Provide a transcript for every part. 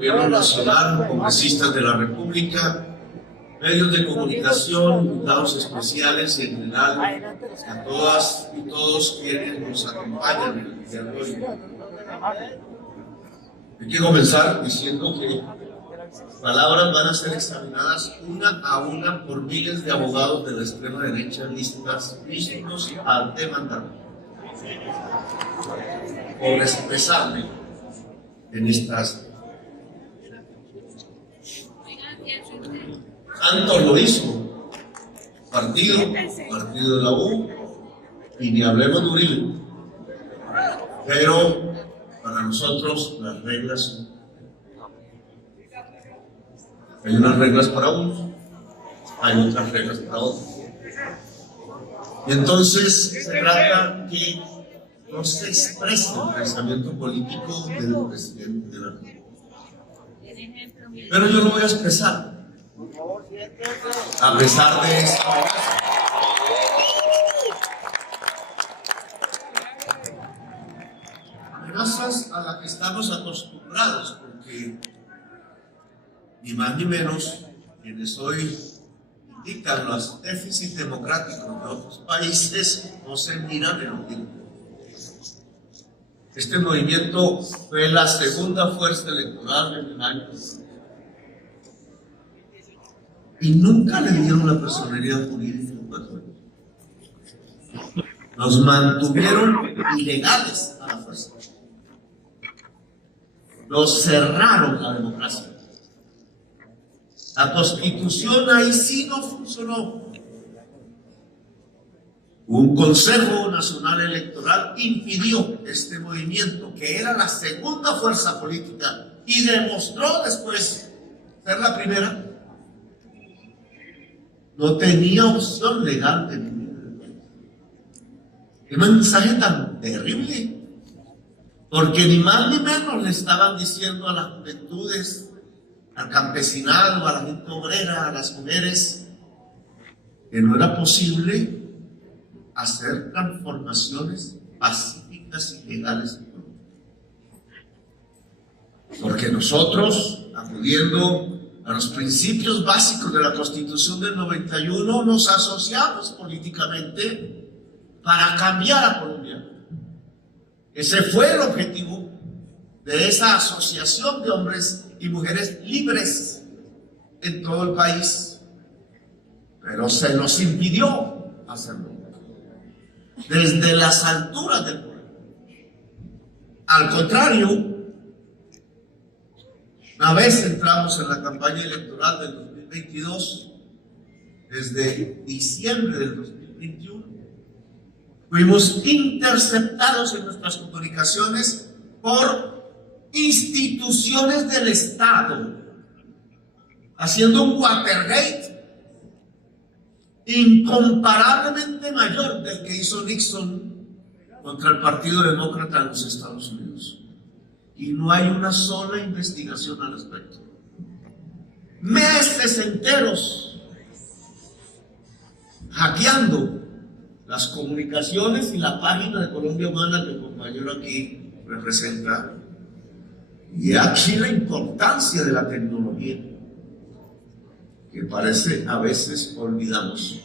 Gobierno Nacional, congresistas de la República, medios de comunicación, invitados especiales y en general a todas y todos quienes nos acompañan en el día de hoy. Hay que comenzar diciendo que palabras van a ser examinadas una a una por miles de abogados de la extrema derecha listos a demandar por expresarme en estas. Santos lo hizo, partido de la U, y ni hablemos de Uribe. Pero para nosotros las reglas son. Hay unas reglas para unos, hay otras reglas para otros. Y entonces se trata que no se exprese el pensamiento político del presidente de la República. Pero yo lo voy a expresar. A pesar de esta amenazas a las que estamos acostumbrados, porque ni más ni menos quienes hoy indican los déficits democráticos de otros países no se miran en el tiempo. Este movimiento fue la segunda fuerza electoral en el año y nunca le dieron la personería jurídica. Nos mantuvieron ilegales a la fuerza. Nos cerraron la democracia. La Constitución ahí sí no funcionó. Un Consejo Nacional Electoral impidió este movimiento, que era la segunda fuerza política, y demostró después ser la primera. No tenía opción legal de vivir. Qué mensaje tan terrible. Porque ni más ni menos le estaban diciendo a las juventudes, al campesinado, a la gente obrera, a las mujeres, que no era posible hacer transformaciones pacíficas y legales. Porque nosotros, acudiendo a los principios básicos de la Constitución del 91, nos asociamos políticamente para cambiar a Colombia. Ese fue el objetivo de esa asociación de hombres y mujeres libres en todo el país, pero se nos impidió hacerlo desde las alturas del poder. Al contrario, una vez entramos en la campaña electoral del 2022, desde diciembre del 2021, fuimos interceptados en nuestras comunicaciones por instituciones del Estado, haciendo un Watergate incomparablemente mayor del que hizo Nixon contra el Partido Demócrata en los Estados Unidos. Y no hay una sola investigación al respecto. Meses enteros hackeando las comunicaciones y la página de Colombia Humana que el compañero aquí representa. Y aquí la importancia de la tecnología, que parece a veces olvidamos.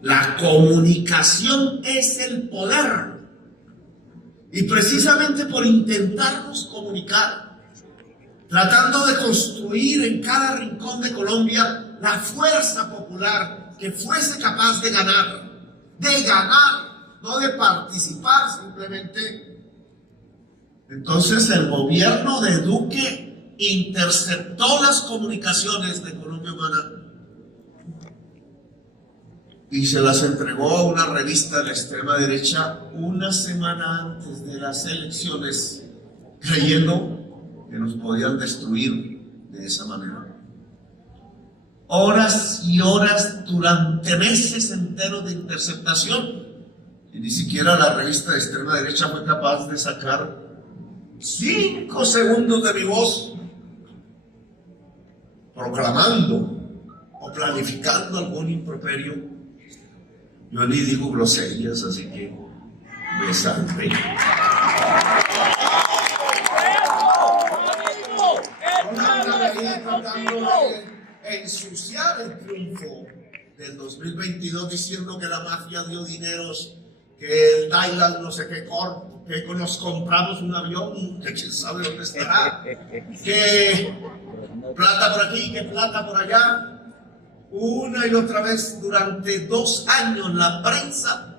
La comunicación es el poder. Y precisamente por intentarnos comunicar, tratando de construir en cada rincón de Colombia la fuerza popular que fuese capaz de ganar, no de participar simplemente. Entonces el gobierno de Duque interceptó las comunicaciones de Colombia Humana y se las entregó a una revista de la extrema derecha una semana antes de las elecciones, creyendo que nos podían destruir de esa manera. Horas y horas durante meses enteros de interceptación, y ni siquiera la revista de extrema derecha fue capaz de sacar 5 segundos de mi voz proclamando o planificando algún improperio. Yo ni digo groserías, así que me salvé. ensuciar el triunfo del 2022 diciendo que la mafia dio dineros, que el Thailand no sé qué que nos compramos un avión, que quién sabe dónde estará, que plata por aquí, que plata por allá. Una y otra vez durante 2 años la prensa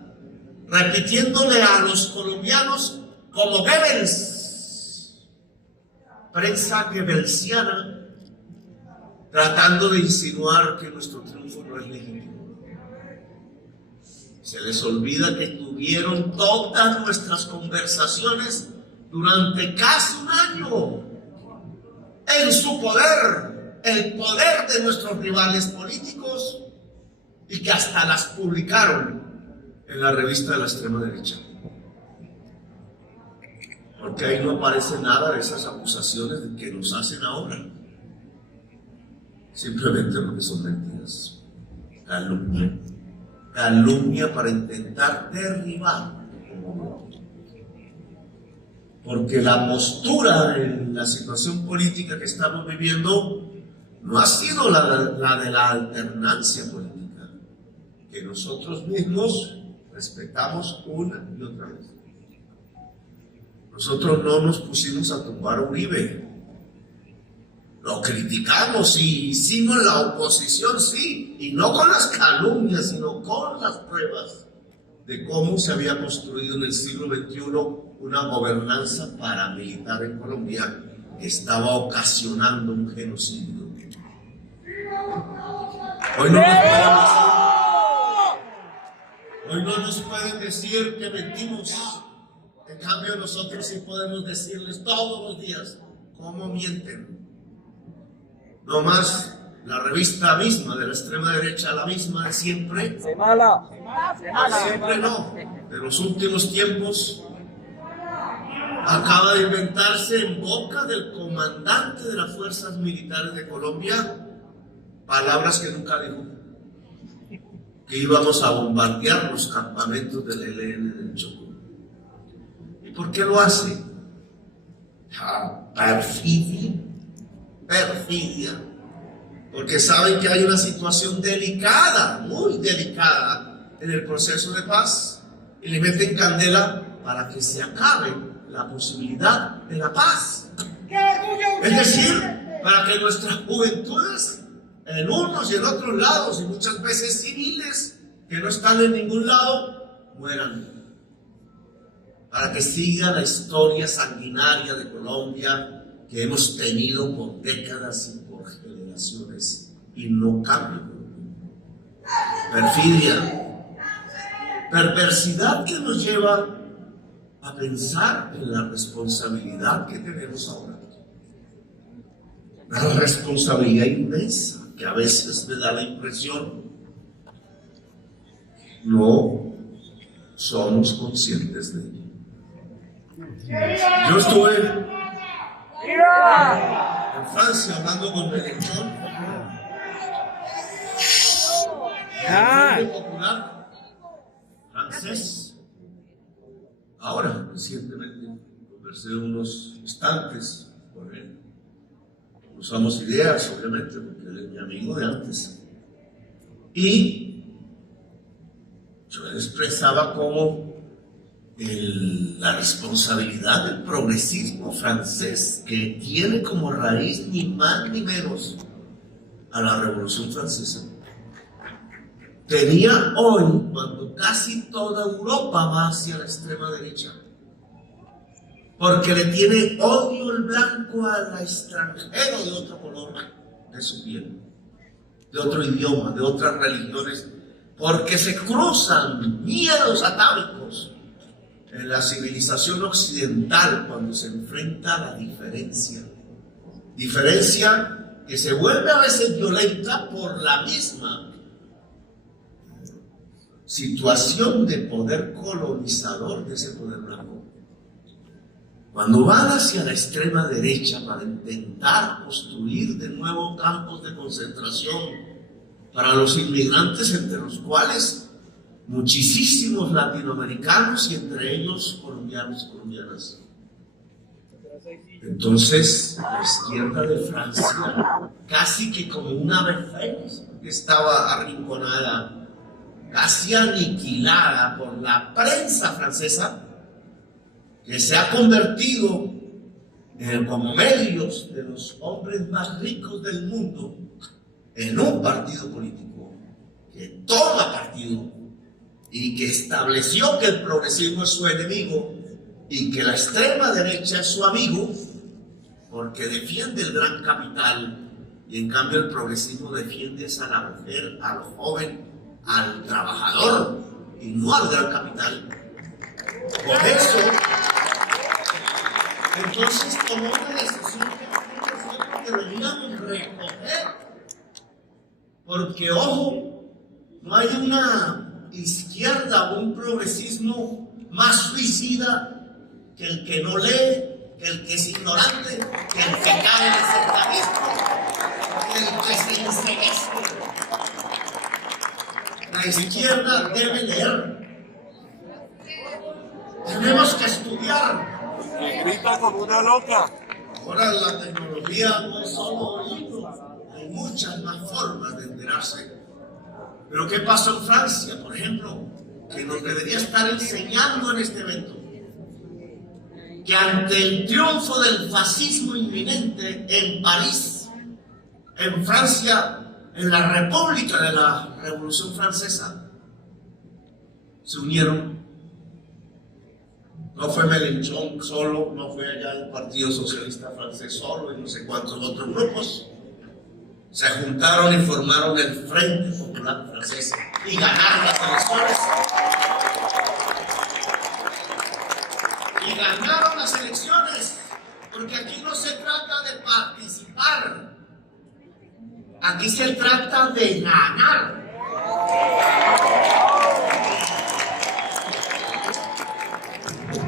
repitiéndole a los colombianos como Goebbels, prensa goebbelsiana, tratando de insinuar que nuestro triunfo no es legítimo. Se les olvida que tuvieron todas nuestras conversaciones durante casi un año en su poder, el poder de nuestros rivales políticos, y que hasta las publicaron en la revista de la extrema derecha. Porque ahí no aparece nada de esas acusaciones de que nos hacen ahora. Simplemente porque son mentiras. Calumnia. Calumnia para intentar derribar. Porque la postura en la situación política que estamos viviendo no ha sido la de la alternancia política, que nosotros mismos respetamos una y otra vez. Nosotros no nos pusimos a tumbar a Uribe. Lo criticamos y hicimos la oposición, sí, y no con las calumnias, sino con las pruebas de cómo se había construido en el siglo XXI una gobernanza paramilitar en Colombia que estaba ocasionando un genocidio. Hoy no nos pueden decir que mentimos. En cambio, nosotros sí podemos decirles todos los días cómo mienten. No más la revista misma de la extrema derecha, la misma de siempre. Siempre no. De los últimos tiempos acaba de inventarse en boca del comandante de las fuerzas militares de Colombia palabras que nunca dijo. Que íbamos a bombardear los campamentos del ELN del Chocó. ¿Y por qué lo hace? Perfidia. Perfidia. Porque saben que hay una situación delicada, muy delicada, en el proceso de paz, y le meten candela para que se acabe la posibilidad de la paz. Es decir, para que nuestras juventudes, en unos y en otros lados, y muchas veces civiles que no están en ningún lado, mueran. Para que siga la historia sanguinaria de Colombia que hemos tenido por décadas y por generaciones, y no cambie. Perfidia, perversidad que nos lleva a pensar en la responsabilidad que tenemos ahora. Una responsabilidad inmensa que a veces me da la impresión no somos conscientes de ello. Yo estuve en Francia hablando con Mélenchon, el Frente Popular francés. Ahora, recientemente, conversé unos instantes con él. Usamos ideas, obviamente, porque él es mi amigo de antes. Y yo le expresaba como la responsabilidad del progresismo francés, que tiene como raíz ni más ni menos a la Revolución Francesa. Tenía hoy, cuando casi toda Europa va hacia la extrema derecha, porque le tiene odio el blanco al extranjero de otro color de su piel, de otro idioma, de otras religiones, porque se cruzan miedos atávicos en la civilización occidental cuando se enfrenta a la diferencia. Diferencia que se vuelve a veces violenta por la misma situación de poder colonizador de ese poder blanco. Cuando van hacia la extrema derecha para intentar construir de nuevo campos de concentración para los inmigrantes, entre los cuales muchísimos latinoamericanos y entre ellos colombianos y colombianas. Entonces, la izquierda de Francia, casi que como un ave fénix, estaba arrinconada, casi aniquilada por la prensa francesa, que se ha convertido como medios de los hombres más ricos del mundo en un partido político que toma partido y que estableció que el progresismo es su enemigo y que la extrema derecha es su amigo, porque defiende el gran capital y en cambio el progresismo defiende a la mujer, al joven, al trabajador y no al gran capital. Por eso, entonces tomó una decisión que deberíamos recoger, porque ojo, no hay una izquierda o un progresismo más suicida que el que no lee, que el que es ignorante, que el que cae en el sectarismo, que el que se enceguece. La izquierda debe leer. Tenemos que estudiar. Me grita como una loca. Ahora la tecnología no es solo libros, hay muchas más formas de enterarse. Pero ¿qué pasó en Francia, por ejemplo? Que nos debería estar enseñando en este evento. Que ante el triunfo del fascismo inminente en París, en Francia, en la República de la Revolución Francesa, se unieron. No fue Mélenchon solo, no fue allá el Partido Socialista Francés solo y no sé cuántos otros grupos. Se juntaron y formaron el Frente Popular Francés y ganaron las elecciones. Y ganaron las elecciones, porque aquí no se trata de participar, aquí se trata de ganar.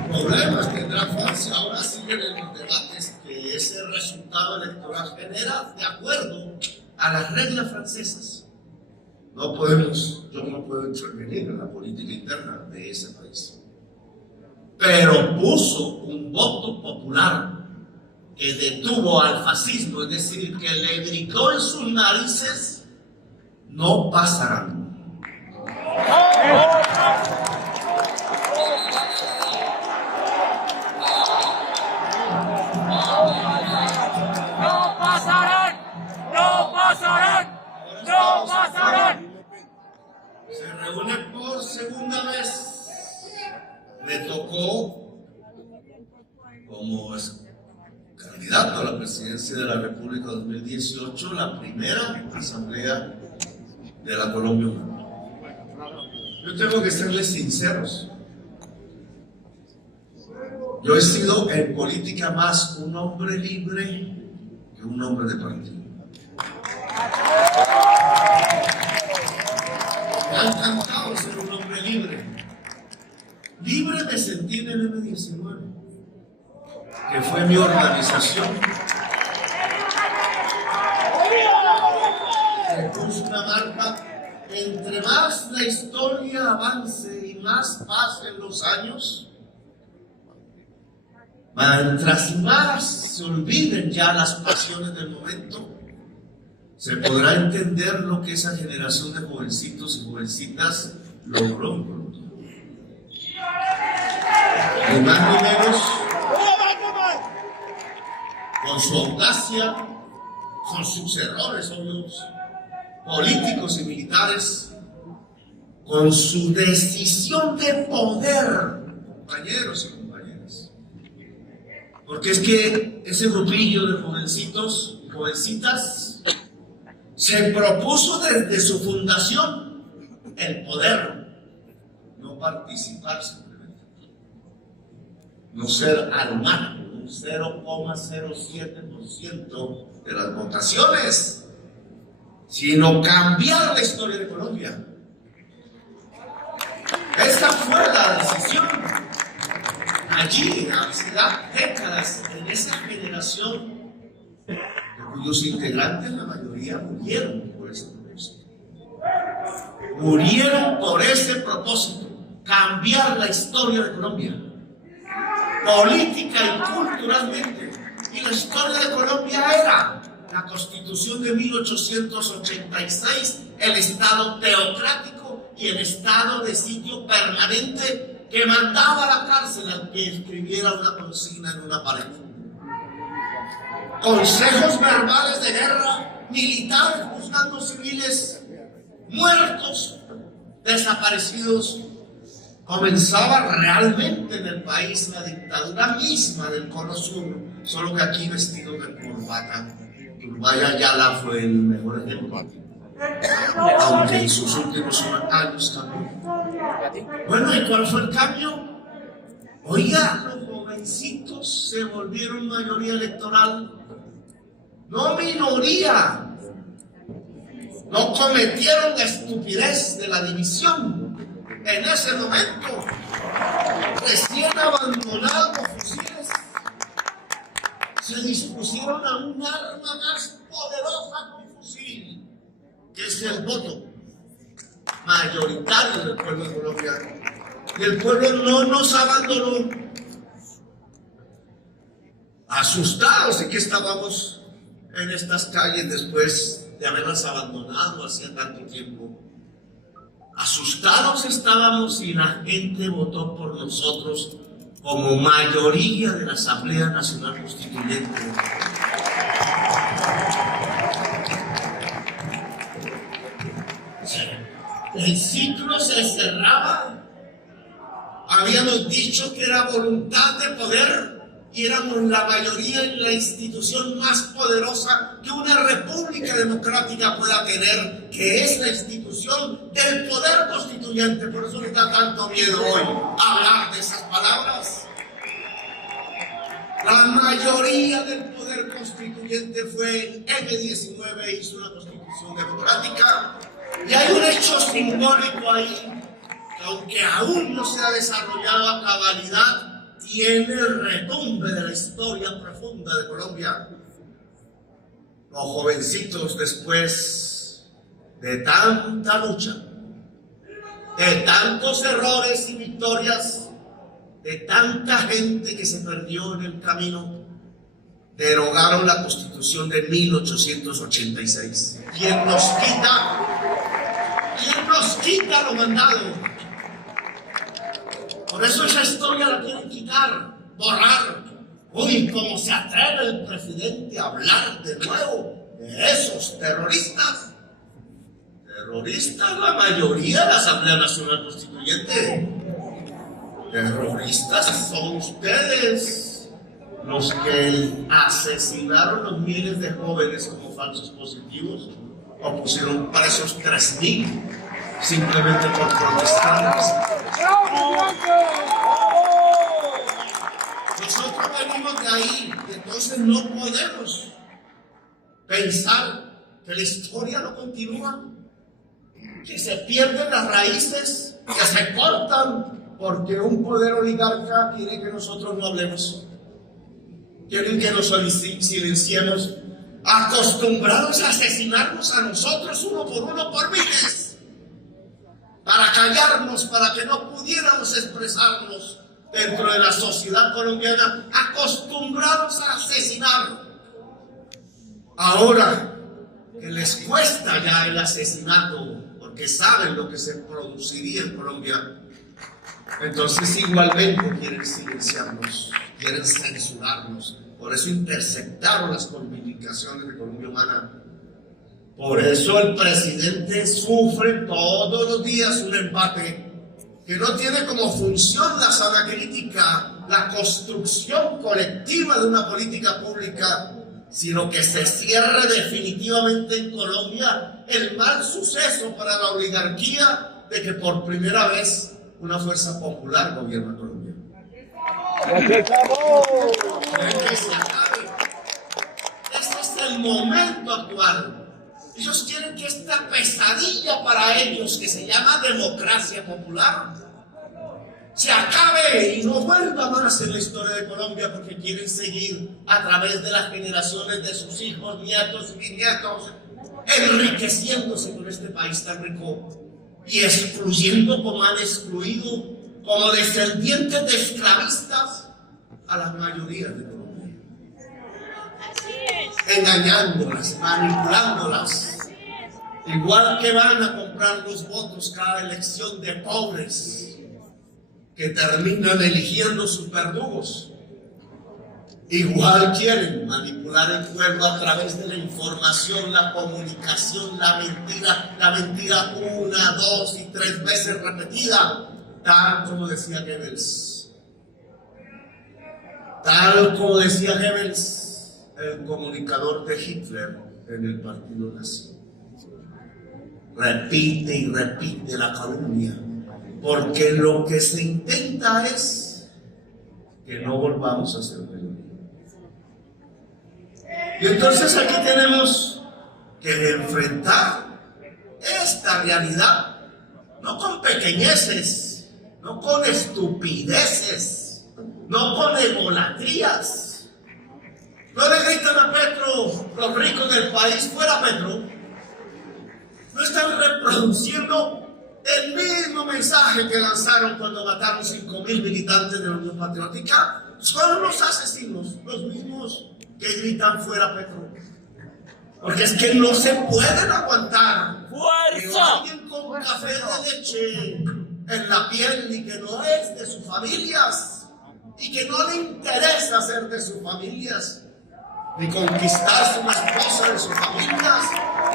Problemas tendrá Francia, ahora siguen en los debates que ese resultado electoral genera de acuerdo a las reglas francesas. Yo no puedo intervenir en la política interna de ese país. Pero puso un voto popular que detuvo al fascismo, es decir, que le gritó en sus narices: no pasarán. ¡No pasarán! ¡No pasarán! ¡No pasarán! Se reúne por segunda vez. Le tocó como candidato a la presidencia de la República 2018 la primera asamblea de la Colombia Humana. Yo tengo que serles sinceros. Yo he sido en política más un hombre libre que un hombre de partido. Me ha encantado ser un hombre libre. Libre me sentí en el M19, que fue mi organización. Me puso una marca. Entre más la historia avance y más pasen los años, mientras más se olviden ya las pasiones del momento, se podrá entender lo que esa generación de jovencitos y jovencitas logró en Colombia. Ni más ni menos, con su audacia, con sus errores obvios, políticos y militares, con su decisión de poder, compañeros y compañeras. Porque es que ese grupillo de jovencitos y jovencitas se propuso desde su fundación el poder, no participar simplemente, no ser al margen, un 0,07% de las votaciones, sino cambiar la historia de Colombia. Esta fue la decisión. Allí, hace décadas, en esa generación, cuyos integrantes, la mayoría, murieron por ese propósito. Murieron por ese propósito, cambiar la historia de Colombia. política y culturalmente. Y la historia de Colombia era la Constitución de 1886, el Estado teocrático y el estado de sitio permanente que mandaba a la cárcel al que escribiera una consigna en una pared. Consejos verbales de guerra, militares juzgando civiles muertos, desaparecidos. Comenzaba realmente en el país la dictadura misma del Cono Sur, solo que aquí vestido de corbata. Turbay Ayala fue el mejor ejemplo, aunque en sus últimos años cambió. Bueno, ¿y cuál fue el cambio? Oiga, los jovencitos se volvieron mayoría electoral, no minoría. No cometieron la estupidez de la división. En ese momento, recién abandonados los fusiles, se dispusieron a un arma más poderosa que un fusil, que es el voto mayoritario del pueblo colombiano. Y el pueblo no nos abandonó. Asustados de que estábamos en estas calles después de haberlas abandonado hacía tanto tiempo. Asustados estábamos y la gente votó por nosotros como mayoría de la Asamblea Nacional Constituyente. El ciclo se cerraba. Habíamos dicho que era voluntad de poder y éramos la mayoría en la institución más poderosa que una república democrática pueda tener, que es la institución del poder constituyente. Por eso nos da tanto miedo hoy hablar de esas palabras. La mayoría del poder constituyente fue en M19, hizo una constitución democrática, y hay un hecho simbólico ahí, que aunque aún no se ha desarrollado a cabalidad, tiene el retumbe de la historia profunda de Colombia. Los jovencitos, después de tanta lucha, de tantos errores y victorias, de tanta gente que se perdió en el camino, derogaron la Constitución de 1886. ¿Quién nos quita lo mandado? Por eso esa historia la quieren quitar, borrar. Uy, ¿cómo se atreve el presidente a hablar de nuevo de esos terroristas? Terroristas la mayoría de la Asamblea Nacional Constituyente. Terroristas son ustedes, los que asesinaron los miles de jóvenes como falsos positivos o pusieron presos 3.000 simplemente por protestar. Nosotros venimos de ahí, y entonces no podemos pensar que la historia no continúa, que se pierden las raíces, que se cortan, porque un poder oligarca quiere que nosotros no hablemos, quieren que nos silenciemos, acostumbrados a asesinarnos a nosotros uno por miles, para callarnos, para que no pudiéramos expresarnos dentro de la sociedad colombiana, acostumbrados a asesinar. Ahora que les cuesta ya el asesinato, porque saben lo que se produciría en Colombia, entonces igualmente quieren silenciarnos, quieren censurarnos. Por eso interceptaron las comunicaciones de Colombia Humana. Por eso el presidente sufre todos los días un embate que no tiene como función la sana crítica, la construcción colectiva de una política pública, sino que se cierre definitivamente en Colombia el mal suceso para la oligarquía de que por primera vez una fuerza popular gobierna Colombia. ¡Que se acabe! Este es el momento actual. Ellos quieren que esta pesadilla para ellos, que se llama democracia popular, se acabe y no vuelva más en la historia de Colombia, porque quieren seguir a través de las generaciones de sus hijos, nietos y bisnietos, enriqueciéndose con este país tan rico y excluyendo como han excluido, como descendientes de esclavistas, a las mayorías de Colombia, engañándolas, manipulándolas. Igual que van a comprar los votos cada elección de pobres que terminan eligiendo sus verdugos, igual quieren manipular el pueblo a través de la información, la comunicación, la mentira 1, 2 y 3 veces repetida, tal como decía Goebbels. Tal como decía Goebbels, el comunicador de Hitler en el partido nazi. Repite y repite la calumnia, porque lo que se intenta es que no volvamos a ser mayoría. Y entonces aquí tenemos que enfrentar esta realidad, no con pequeñeces, no con estupideces, no con egolatrías. No le gritan a Petro, los ricos del país, fuera Petro. No están reproduciendo el mismo mensaje que lanzaron cuando mataron 5.000 militantes de la Unión Patriótica. Son los asesinos, los mismos que gritan fuera Petro. Porque es que no se pueden aguantar que alguien con café de leche en la piel y que no es de sus familias y que no le interesa ser de sus familias, ni conquistarse una esposa de sus familias,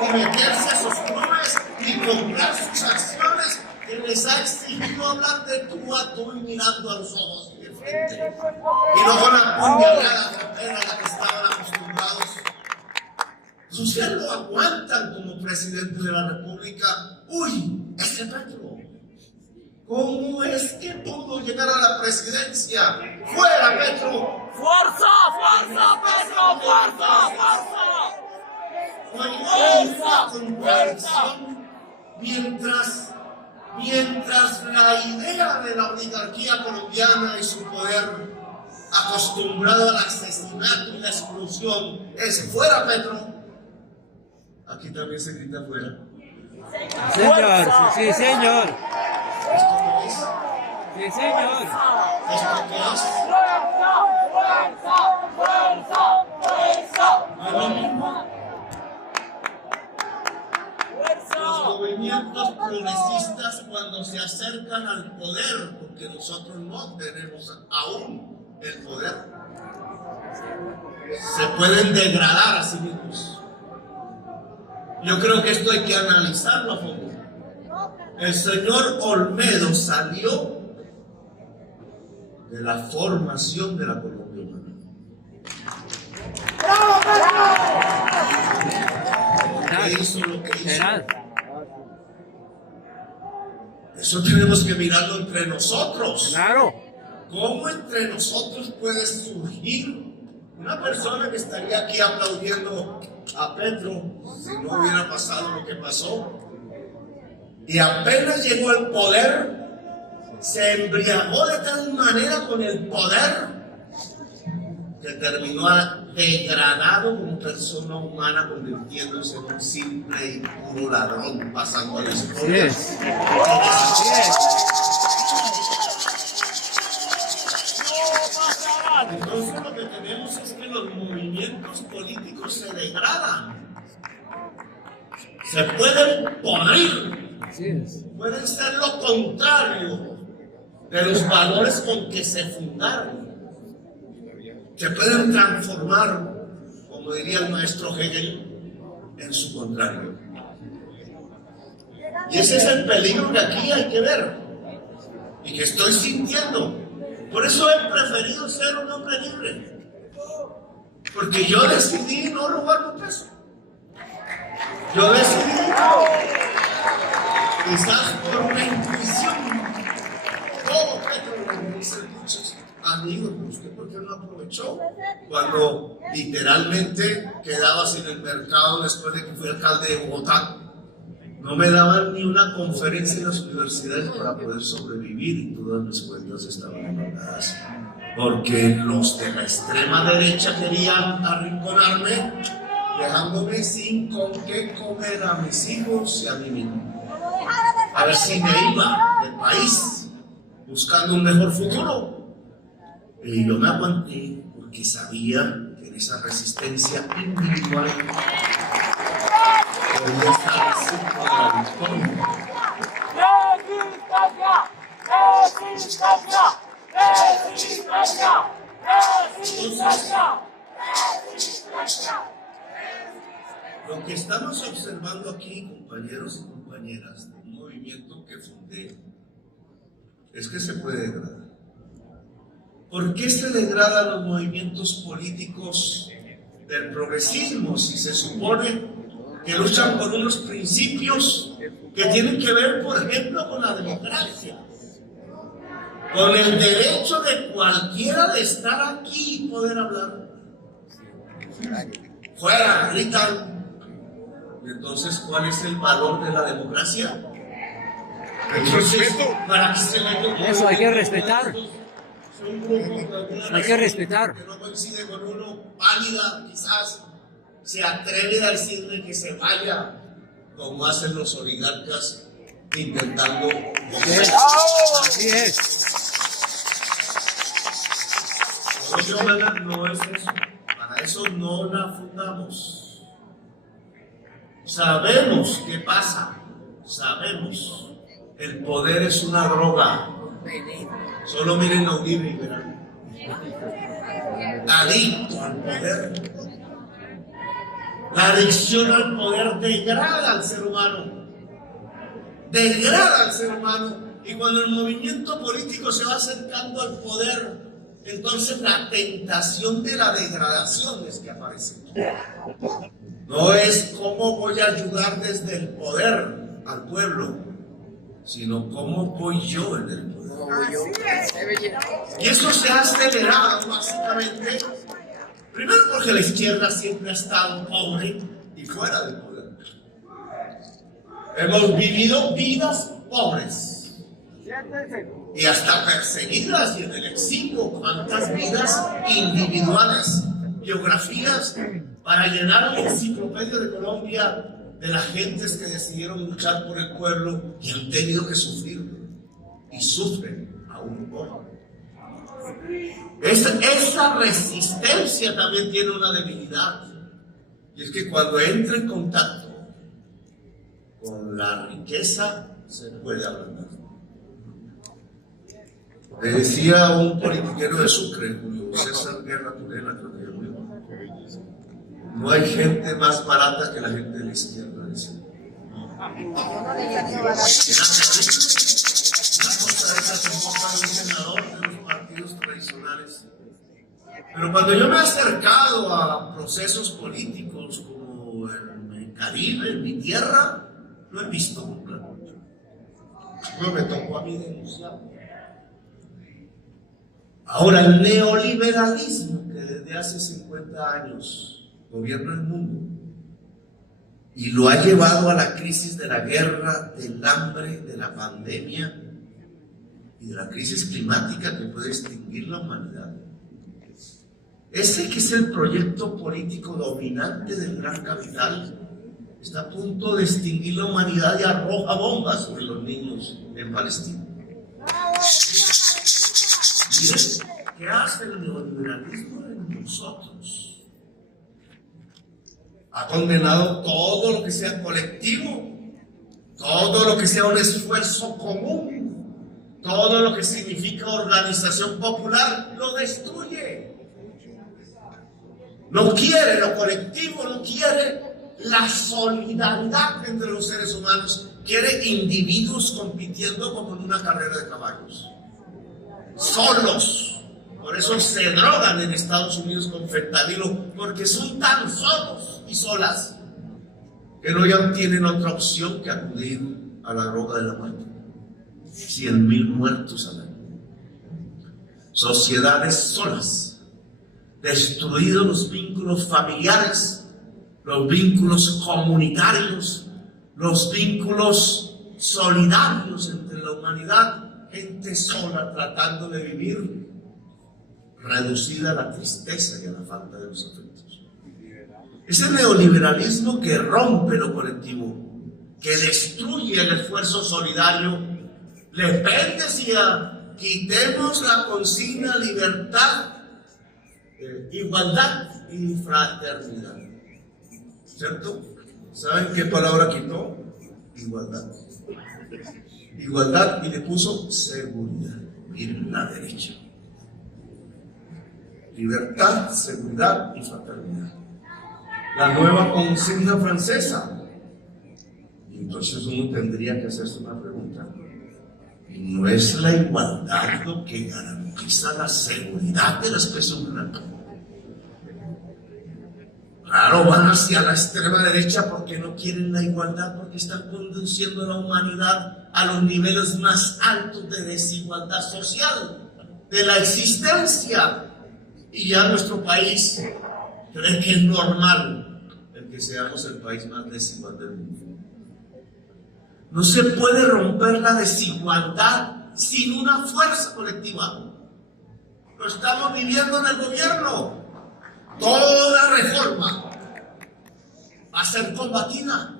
ni meterse a esos clubes, ni comprar sus acciones, que les ha exigido hablar de tú a tú y mirando a los ojos y de frente. Y no con la puñalada frontera a la que estaban acostumbrados. Ustedes lo aguantan como presidente de la República. Uy, ese Petro, ¿cómo es que pudo llegar a la presidencia? ¡Fuera, Petro! ¡Fuerza, fuerza, Petro! ¡Fuerza, fuerza! No hay ninguna contradicción mientras la idea de la oligarquía colombiana y su poder acostumbrado al asesinato y la exclusión es fuera Petro. Aquí también se grita fuera. Señor, sí, señor. ¿Esto qué es? Sí, señor. ¿Esto qué es? ¡Fuerza, fuerza, fuerza! No es lo mismo. Los movimientos progresistas cuando se acercan al poder, porque nosotros no tenemos aún el poder, se pueden degradar a sí mismos. Yo creo que esto hay que analizarlo a fondo. El señor Olmedo salió de la formación de la Colombia humana. ¿Qué hizo lo que hizo? Eso tenemos que mirarlo entre nosotros. Claro. ¿Cómo entre nosotros puede surgir una persona que estaría aquí aplaudiendo a Petro si no hubiera pasado lo que pasó? Y apenas llegó al poder, se embriagó de tal manera con el poder que terminó degradado como persona humana, convirtiéndose en un simple y puro ladrón, pasando a la historia. Sí. Entonces lo que tenemos es que los movimientos políticos se degradan, se pueden podrir, pueden ser lo contrario de los valores con que se fundaron. Se pueden transformar, como diría el maestro Hegel, en su contrario. Y ese es el peligro que aquí hay que ver y que estoy sintiendo. Por eso he preferido ser un hombre libre, porque yo decidí no robar un peso. Yo decidí, quizás por una intuición, todo Petro me dice muchos amigos, ¿usted por qué no aprovechó? Cuando literalmente quedaba sin el mercado después de que fui alcalde de Bogotá, no me daban ni una conferencia en las universidades para poder sobrevivir y todas mis cuentas estaban embargadas. Porque los de la extrema derecha querían arrinconarme, dejándome sin con qué comer a mis hijos y a mí mismo. A ver si me iba del país buscando un mejor futuro. Y yo me aguanté porque sabía que en esa resistencia individual podía estar cerca de la victoria. ¡Resistencia! ¡Resistencia! ¡Resistencia! ¡Resistencia! Lo que estamos observando aquí, compañeros y compañeras, de un movimiento que fundé, es que se puede degradar. ¿Por qué se degradan los movimientos políticos del progresismo si se supone que luchan por unos principios que tienen que ver, por ejemplo, con la democracia, con el derecho de cualquiera de estar aquí y poder hablar? Fuera, gritan. Entonces, ¿cuál es el valor de la democracia? Entonces, para que se le... Eso hay que respetar. Un grupo Hay que respetar. que no coincide con uno, válida, quizás se atreve a decirle que se vaya, como hacen los oligarcas intentando. Así es. Colombia Humana no es eso. Para eso no la fundamos. Sabemos qué pasa. Sabemos. El poder es una droga. Solo miren la Uribe y verán. Adicto al poder. La adicción al poder degrada al ser humano. Degrada al ser humano. Y cuando el movimiento político se va acercando al poder, entonces la tentación de la degradación es que aparece. No es cómo voy a ayudar desde el poder al pueblo, sino cómo voy yo en el poder. Y eso se ha acelerado básicamente, primero porque la izquierda siempre ha estado pobre y fuera del poder. Hemos vivido vidas pobres y hasta perseguidas, y en el exilio cuántas vidas individuales, biografías, para llenar la enciclopedia de Colombia de las gentes que decidieron luchar por el pueblo y han tenido que sufrir y sufren aún hoy. Esa resistencia también tiene una debilidad, y es que cuando entra en contacto con la riqueza se puede ablandar. Le decía un politiquero de Sucre, Julio César Guerra Turena, creo que murió: no hay gente más barata que la gente de la izquierda. Decía. Un senador de los partidos tradicionales. Pero cuando yo me he acercado a procesos políticos como en el Caribe, en mi tierra, lo he visto nunca. No me tocó a mí denunciar. Ahora, el neoliberalismo que desde hace 50 años gobierna el mundo y lo ha llevado a la crisis de la guerra, del hambre, de la pandemia y de la crisis climática que puede extinguir la humanidad. Ese que es el proyecto político dominante del gran capital está a punto de extinguir la humanidad y arroja bombas sobre los niños en Palestina. Miren, ¿qué hace el neoliberalismo en nosotros? Ha condenado todo lo que sea colectivo, todo lo que sea un esfuerzo común, todo lo que significa organización popular, lo destruye. No quiere lo colectivo, no quiere la solidaridad entre los seres humanos, quiere individuos compitiendo como en una carrera de caballos. Solos. Por eso se drogan en Estados Unidos con fentanilo, porque son tan solos y solas que no ya tienen otra opción que acudir a la droga de la muerte. 100,000 muertos al año. Sociedades solas, destruidos los vínculos familiares, los vínculos comunitarios, los vínculos solidarios entre la humanidad. Gente sola tratando de vivir, reducida a la tristeza y a la falta de los afectos. Ese neoliberalismo que rompe lo colectivo, que destruye el esfuerzo solidario. Le Pen decía quitemos la consigna libertad, igualdad y fraternidad. ¿Cierto? ¿Saben qué palabra quitó? Igualdad. Igualdad, y le puso seguridad. Miren la derecha. Libertad, seguridad y fraternidad. La nueva consigna francesa. Y entonces uno tendría que hacerse una pregunta. ¿No es la igualdad lo que garantiza la seguridad de las personas? Claro, van hacia la extrema derecha porque no quieren la igualdad, porque están conduciendo a la humanidad a los niveles más altos de desigualdad social de la existencia. Y ya nuestro país cree que es normal el que seamos el país más desigual del mundo. No se puede romper la desigualdad sin una fuerza colectiva. Lo estamos viviendo en el gobierno. Toda reforma va a ser combatida.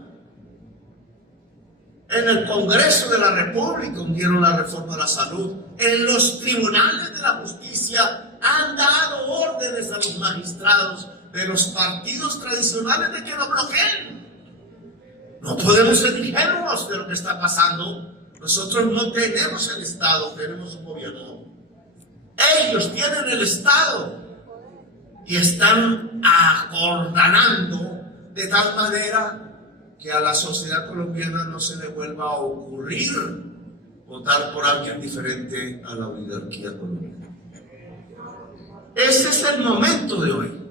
En el Congreso de la República hundieron la reforma de la salud. En los tribunales de la justicia han dado órdenes a los magistrados de los partidos tradicionales de que lo bloqueen. No podemos ser ingenuos de lo que está pasando. Nosotros no tenemos el Estado, tenemos un gobierno. Ellos tienen el Estado y están acordanando de tal manera que a la sociedad colombiana no se le vuelva a ocurrir votar por alguien diferente a la oligarquía colombiana. Ese es el momento de hoy.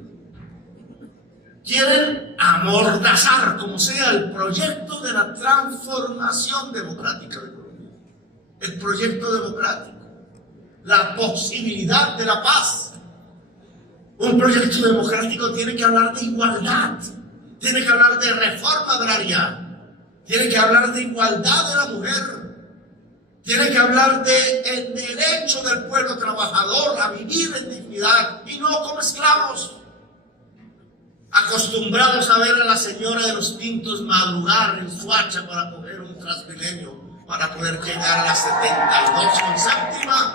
Quieren amordazar, como sea, el proyecto de la transformación democrática de Colombia. El proyecto democrático. La posibilidad de la paz. Un proyecto democrático tiene que hablar de igualdad. Tiene que hablar de reforma agraria. Tiene que hablar de igualdad de la mujer. Tiene que hablar del derecho del pueblo trabajador a vivir en dignidad y no como esclavos. Acostumbrados a ver a la señora de los Pintos madrugar en su hacha para coger un Transmilenio, para poder llegar a las 72 con séptima.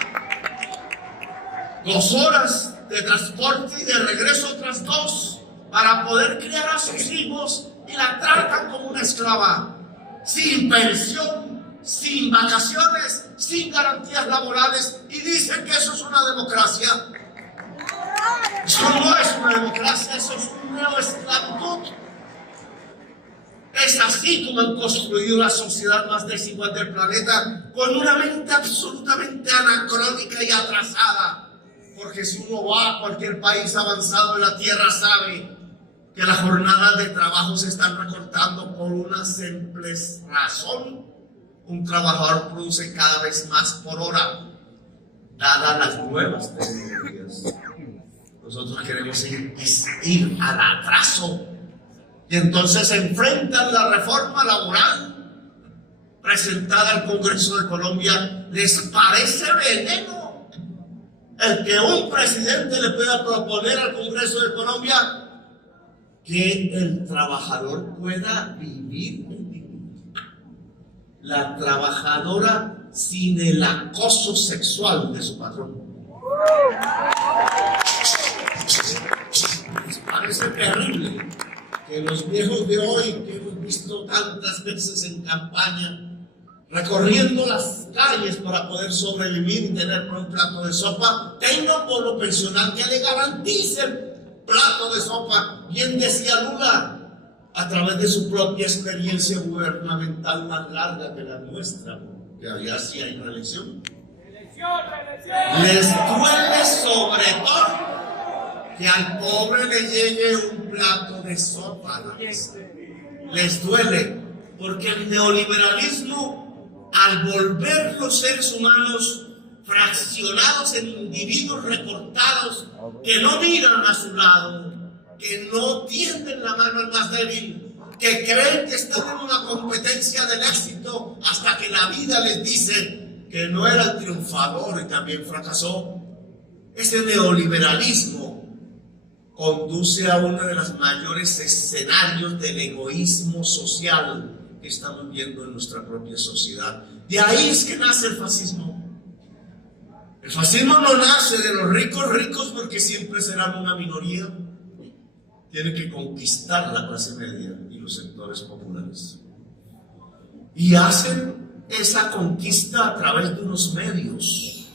2 horas de transporte y de regreso otras 2 para poder criar a sus hijos, y la tratan como una esclava, sin pensión, sin vacaciones, sin garantías laborales, y dicen que eso es una democracia. Eso no es una democracia, eso es una neoesclavitud. Es así como han construido la sociedad más desigual del planeta, con una mente absolutamente anacrónica y atrasada. Porque si uno va a cualquier país avanzado en la tierra, sabe que las jornadas de trabajo se están recortando por una simple razón. Un trabajador produce cada vez más por hora, dadas las nuevas tecnologías. Nosotros queremos ir al atraso, y entonces enfrentan la reforma laboral presentada al Congreso de Colombia. Les parece veneno el que un presidente le pueda proponer al Congreso de Colombia que el trabajador pueda vivir en dignidad. La trabajadora sin el acoso sexual de su patrón. Les parece terrible que los viejos de hoy, que hemos visto tantas veces en campaña, recorriendo las calles para poder sobrevivir y tener un plato de sopa, tengan bono pensional que le garantice el plato de sopa. Bien decía Lula, a través de su propia experiencia gubernamental más larga que la nuestra, que allá sí hay reelección. Les duele sobre todo que al pobre le llegue un plato de sopa a la mesa. Les duele porque el neoliberalismo, al volver los seres humanos fraccionados en individuos recortados que no miran a su lado, que no tienden la mano al más débil, que creen que están en una competencia del éxito hasta que la vida les dice que no era el triunfador y también fracasó. Ese neoliberalismo conduce a uno de los mayores escenarios del egoísmo social que estamos viendo en nuestra propia sociedad. De ahí es que nace el fascismo. El fascismo no nace de los ricos porque siempre serán una minoría. Tiene que conquistar la clase media y los sectores populares. Y hacen esa conquista a través de unos medios,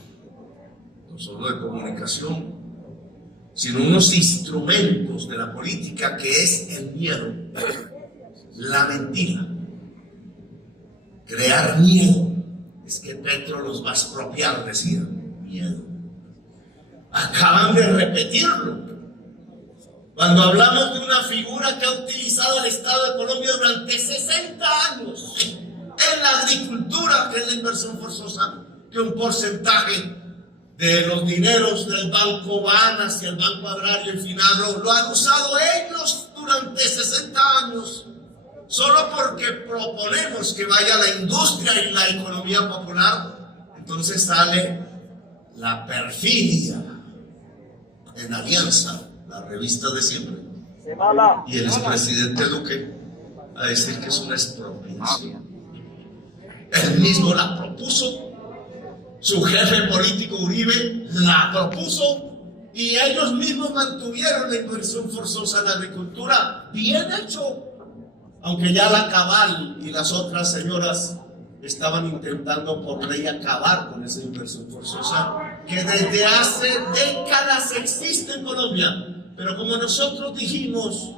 no solo de comunicación, sino unos instrumentos de la política, que es el miedo, la mentira, crear miedo. Es que Petro los va a expropiar, decía, miedo. Acaban de repetirlo. Cuando hablamos de una figura que ha utilizado el Estado de Colombia durante 60 años en la agricultura, que es la inversión forzosa, que un porcentaje de los dineros del Banco van hacia el Banco Agrario y Finagro, lo han usado ellos durante 60 años, solo porque proponemos que vaya la industria y la economía popular. Entonces sale la perfidia en Alianza, la revista de siempre, y el expresidente Duque a decir que es una expropiación. Él mismo la propuso, su jefe político Uribe la propuso, y ellos mismos mantuvieron la inversión forzosa en la agricultura. Bien hecho, aunque ya la Cabal y las otras señoras estaban intentando por ley acabar con esa inversión forzosa que desde hace décadas existe en Colombia. Pero como nosotros dijimos,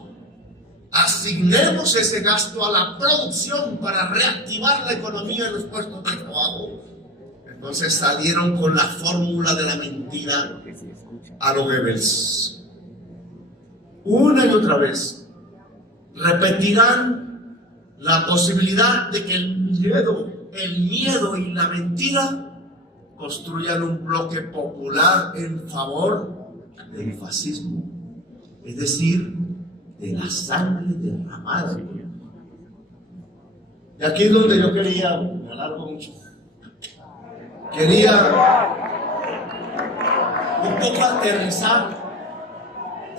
asignemos ese gasto a la producción para reactivar la economía y los puestos de trabajo. Entonces salieron con la fórmula de la mentira a lo Goebbels. Una y otra vez repetirán la posibilidad de que el miedo y la mentira construyan un bloque popular en favor del fascismo, es decir, de la sangre derramada. Y aquí es donde yo quería, me alargo mucho, quería un poco aterrizar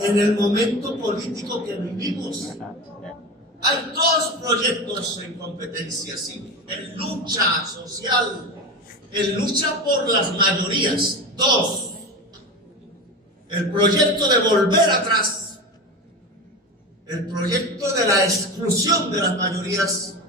en el momento político que vivimos. Hay dos proyectos en competencia civil, en lucha social, en lucha por las mayorías. Dos: el proyecto de volver atrás, el proyecto de la exclusión de las mayorías,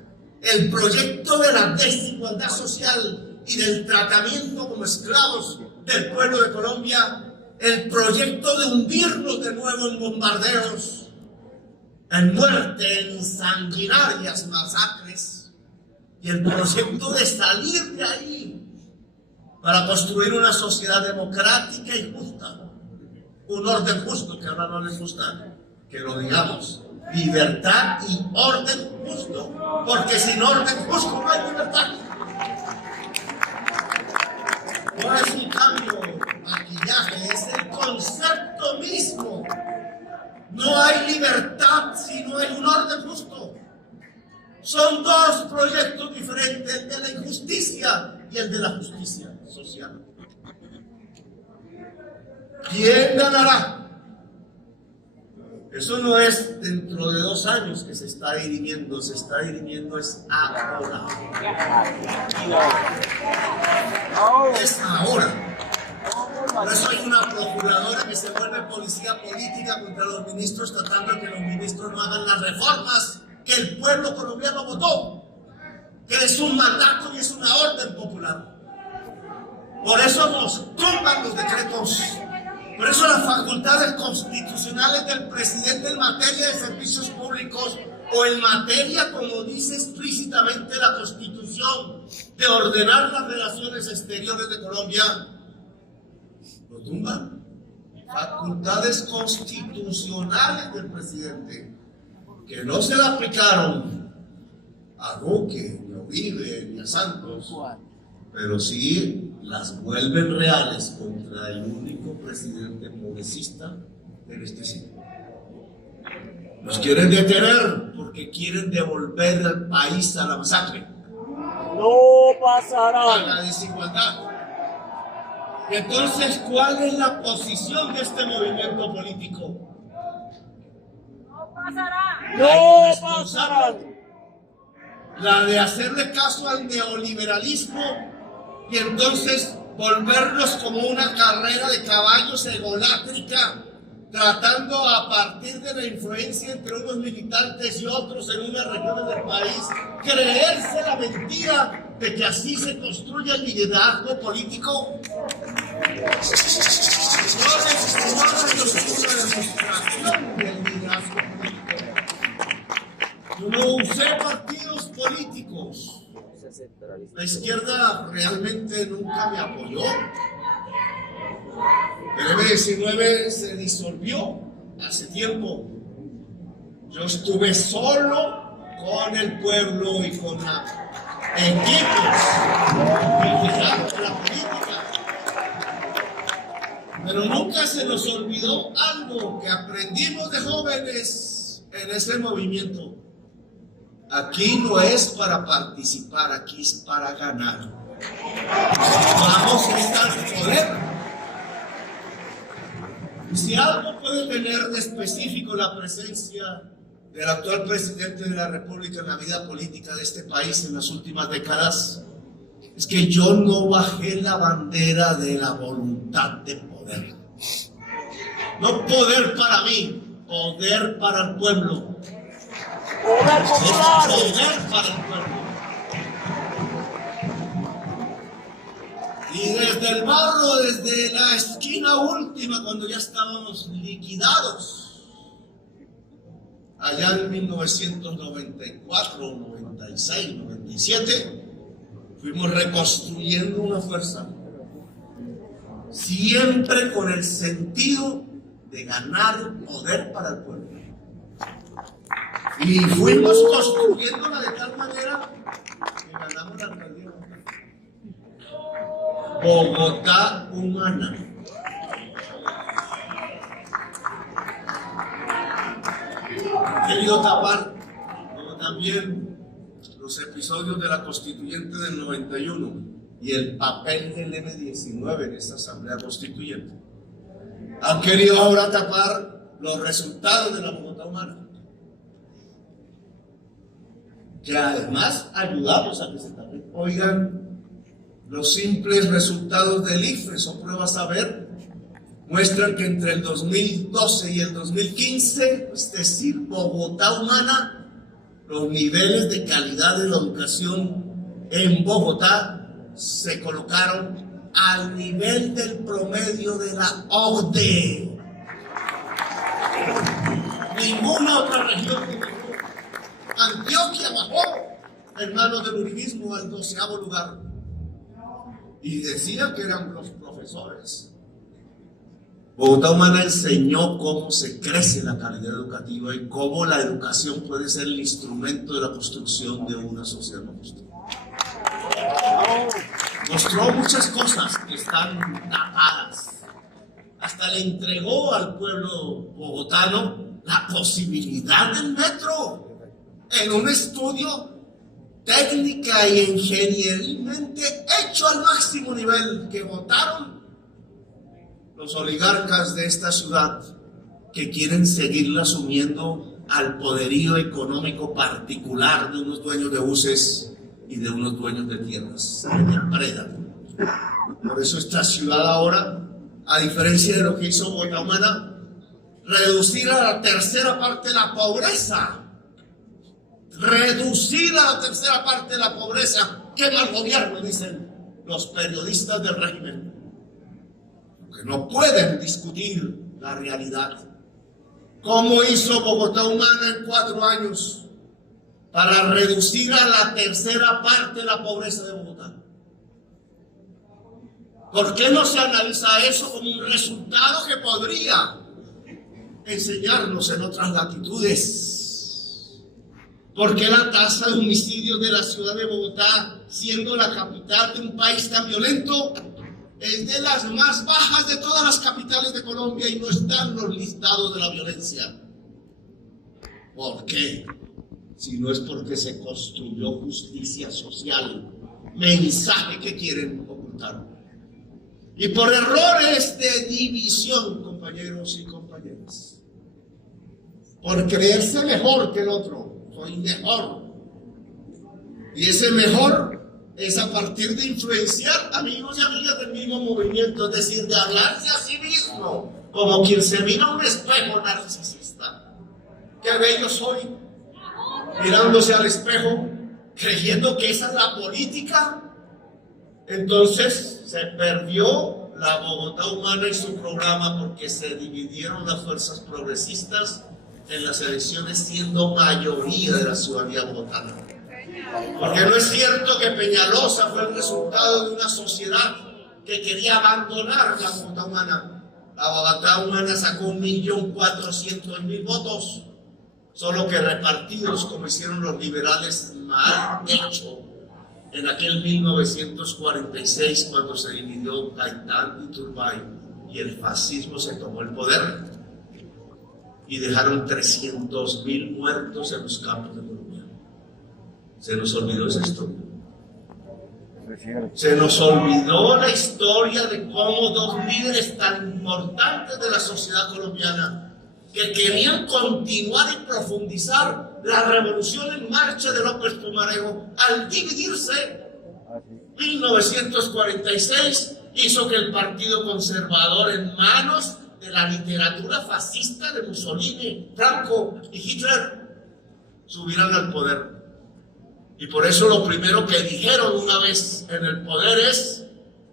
el proyecto de la desigualdad social y del tratamiento como esclavos del pueblo de Colombia, el proyecto de hundirnos de nuevo en bombardeos, en muerte, en sanguinarias masacres, y el proyecto de salir de ahí para construir una sociedad democrática y justa, un orden justo, que ahora no les gusta que lo digamos, libertad y orden justo, porque sin orden justo no hay libertad. No es un cambio, maquillaje, es el concepto mismo. No hay libertad si no hay un orden justo. Son dos proyectos diferentes, el de la injusticia y el de la justicia social. ¿Quién ganará? Eso no es dentro de 2 años que se está dirimiendo, es ahora. Es ahora. Por eso hay una procuradora que se vuelve policía política contra los ministros, tratando de que los ministros no hagan las reformas que el pueblo colombiano votó, que es un mandato y es una orden popular. Por eso nos tumban los decretos. Por eso las facultades constitucionales del presidente en materia de servicios públicos o en materia, como dice explícitamente la Constitución, de ordenar las relaciones exteriores de Colombia, lo tumban. Facultades constitucionales del presidente que no se le aplicaron a Duque, ni a Uribe, ni a Santos, pero sí las vuelven reales contra el único presidente progresista en este siglo. Nos quieren detener porque quieren devolver al país a la masacre. No pasará. A la desigualdad. Entonces, ¿cuál es la posición de este movimiento político? No pasará. No pasará. La de hacerle caso al neoliberalismo y entonces volvernos como una carrera de caballos egolátrica, tratando a partir de la influencia entre unos militantes y otros en unas regiones del país, creerse la mentira de que así se construye el liderazgo político. Señores, yo es una demostración del liderazgo político. Yo no usé partidos políticos. La izquierda realmente nunca me apoyó. El M-19 se disolvió hace tiempo. Yo estuve solo con el pueblo y con equipos que llegaron a la política. Pero nunca se nos olvidó algo que aprendimos de jóvenes en ese movimiento. Aquí no es para participar, aquí es para ganar. Vamos a estar en poder. Y si algo puede tener de específico la presencia del actual presidente de la República en la vida política de este país en las últimas décadas, es que yo no bajé la bandera de la voluntad de poder. No poder para mí, poder para el pueblo. Poder popular. Poder para el pueblo. Y desde el barro, desde la esquina última, cuando ya estábamos liquidados, allá en 1994, 96, 97, fuimos reconstruyendo una fuerza, siempre con el sentido de ganar poder para el pueblo. Y fuimos construyéndola de tal manera que ganamos la alcaldía. Bogotá humana. He querido tapar, como también los episodios de la Constituyente del 91 y el papel del M-19 en esta Asamblea Constituyente. Han querido ahora tapar los resultados de la Bogotá humana, que además ayudamos a que se tapen. Oigan, los simples resultados del IFES o pruebas a ver muestran que entre el 2012 y el 2015, es decir, Bogotá humana, los niveles de calidad de la educación en Bogotá se colocaron al nivel del promedio de la OCDE. Ninguna otra región. Antioquia bajó en manos del uribismo al 12º lugar. Y decían que eran los profesores. Bogotá humana enseñó cómo se crece la calidad educativa y cómo la educación puede ser el instrumento de la construcción de una sociedad justa. Mostró muchas cosas que están tapadas. Hasta le entregó al pueblo bogotano la posibilidad del metro en un estudio técnica y ingenierilmente hecho al máximo nivel que votaron los oligarcas de esta ciudad que quieren seguirla asumiendo al poderío económico particular de unos dueños de buses y de unos dueños de tierras que depredan. Por eso esta ciudad ahora, a diferencia de lo que hizo Bogotá humana, reducir a la tercera parte la pobreza. Reducir a la tercera parte de la pobreza. ¡Qué mal gobierno!, dicen los periodistas del régimen, que no pueden discutir la realidad. ¿Cómo hizo Bogotá humana en 4 años para reducir a la tercera parte de la pobreza de Bogotá? ¿Por qué no se analiza eso como un resultado que podría enseñarnos en otras latitudes? ¿Por qué la tasa de homicidios de la ciudad de Bogotá, siendo la capital de un país tan violento, es de las más bajas de todas las capitales de Colombia y no está en los listados de la violencia? ¿Por qué? Si no es porque se construyó justicia social, mensaje que quieren ocultar. Y por errores de división, compañeros y compañeras. Por creerse mejor que el otro. Soy mejor. Y ese mejor es a partir de influenciar amigos y amigas del mismo movimiento, es decir, de hablarse a sí mismo como quien se mira a un espejo narcisista. Qué bello soy, mirándose al espejo, creyendo que esa es la política. Entonces se perdió la Bogotá humana y su programa, porque se dividieron las fuerzas progresistas en las elecciones, siendo mayoría de la ciudadanía bogotana. Porque no es cierto que Peñalosa fue el resultado de una sociedad que quería abandonar la Bogotá humana. La Bogotá humana sacó 1.400.000 votos, solo que repartidos como hicieron los liberales mal hecho en aquel 1946, cuando se dividió Gaitán y Turbay y el fascismo se tomó el poder y dejaron 300.000 muertos en los campos de Colombia. Se nos olvidó esa historia. Se nos olvidó la historia de cómo dos líderes tan importantes de la sociedad colombiana, que querían continuar y profundizar la revolución en marcha de López Pumarejo, al dividirse, 1946 hizo que el Partido Conservador, en manos de la literatura fascista de Mussolini, Franco y Hitler, subieran al poder. Y por eso lo primero que dijeron una vez en el poder es: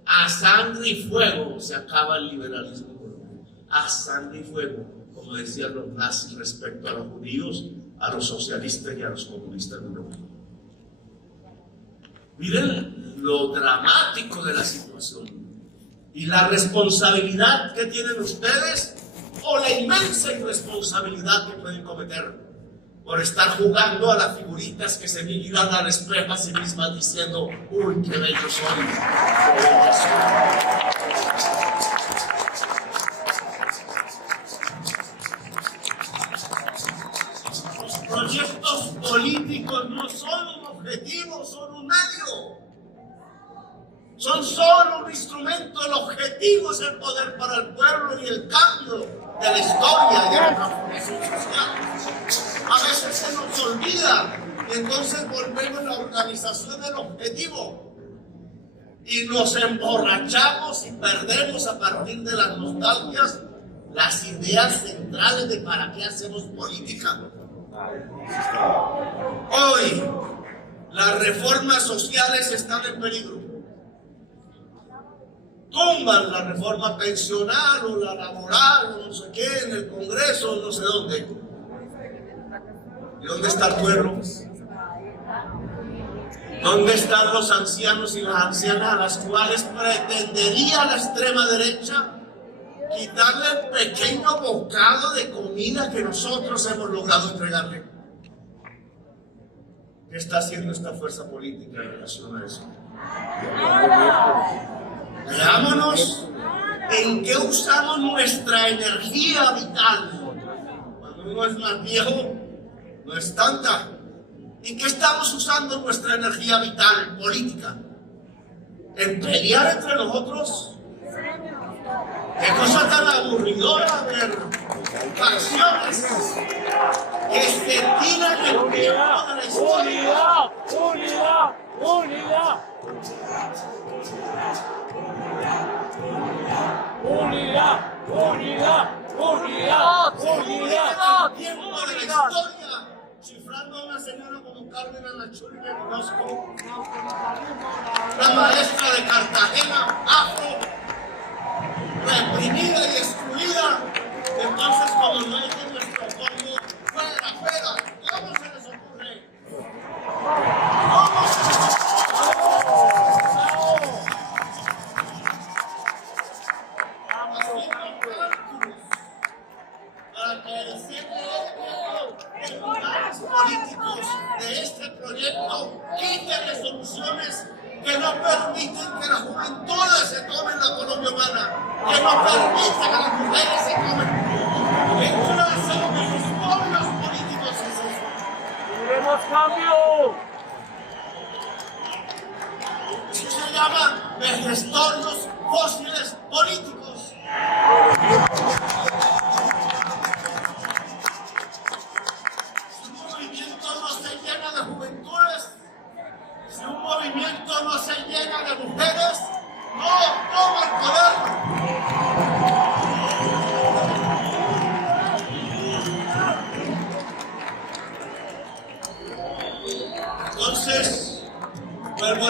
a sangre y fuego se acaba el liberalismo colombiano. A sangre y fuego, como decían los nazis respecto a los judíos, a los socialistas y a los comunistas de Europa. Miren lo dramático de la situación y la responsabilidad que tienen ustedes, o la inmensa irresponsabilidad que pueden cometer por estar jugando a las figuritas que se miran al espejo a sí mismas diciendo: uy, qué bello soy, qué bella soy. Los proyectos políticos no son un objetivo, son un medio. Son solo un instrumento. El objetivo es el poder para el pueblo y el cambio de la historia y de la transformación social. A veces se nos olvida y entonces volvemos a la organización del objetivo y nos emborrachamos y perdemos, a partir de las nostalgias, las ideas centrales de para qué hacemos política. Hoy las reformas sociales están en peligro. Tumban la reforma pensional o la laboral o no sé qué en el Congreso o no sé dónde. ¿Y dónde está el pueblo? ¿Dónde están los ancianos y las ancianas a las cuales pretendería la extrema derecha quitarle el pequeño bocado de comida que nosotros hemos logrado entregarle? ¿Qué está haciendo esta fuerza política en relación a eso? Veámonos en qué usamos nuestra energía vital. Cuando uno es más viejo, no es tanta. ¿En qué estamos usando nuestra energía vital política? ¿En pelear entre nosotros? ¿Qué cosa tan aburridora ver facciones que se tiran el tiempo de la historia? ¡Unidad! ¡Unidad! ¡Unidad! ¡Unidad! ¡Unidad! ¡Unidad! El tiempo de la historia, cifrando a una señora como Carmen Anachuri de Orozco, la maestra de Cartagena, afro, reprimida y excluida. Entonces, como no es de nuestro pueblo, fuera, fuera. ¿Cómo se les ocurre? ¿Cómo se les ocurre? Haciendo cálculos para que el CNE de lugares políticos de este proyecto quite resoluciones que no permiten que las juventudes se tomen la Colombia humana, que no permiten que las mujeres se tomen. ¿Qué clase de escombros políticos es eso? ¡Queremos cambio! Eso se llama vejestorios fósiles políticos. Si un movimiento no se llena de juventudes, si un movimiento no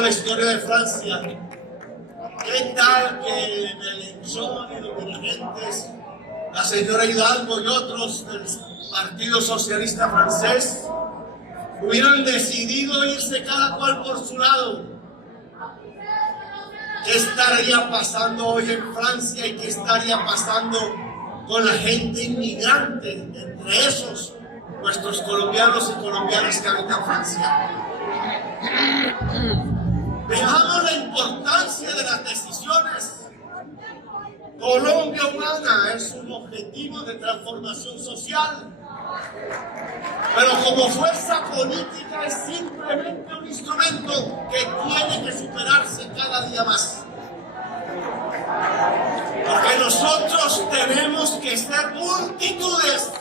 la historia de Francia. ¿Qué tal que Mélenchon y los dirigentes, la señora Hidalgo y otros del Partido Socialista francés, hubieran decidido irse cada cual por su lado? ¿Qué estaría pasando hoy en Francia y qué estaría pasando con la gente inmigrante, entre esos nuestros colombianos y colombianas que habitan Francia? Veamos la importancia de las decisiones. Colombia Humana es un objetivo de transformación social, pero como fuerza política es simplemente un instrumento que tiene que superarse cada día más. Porque nosotros tenemos que ser multitudes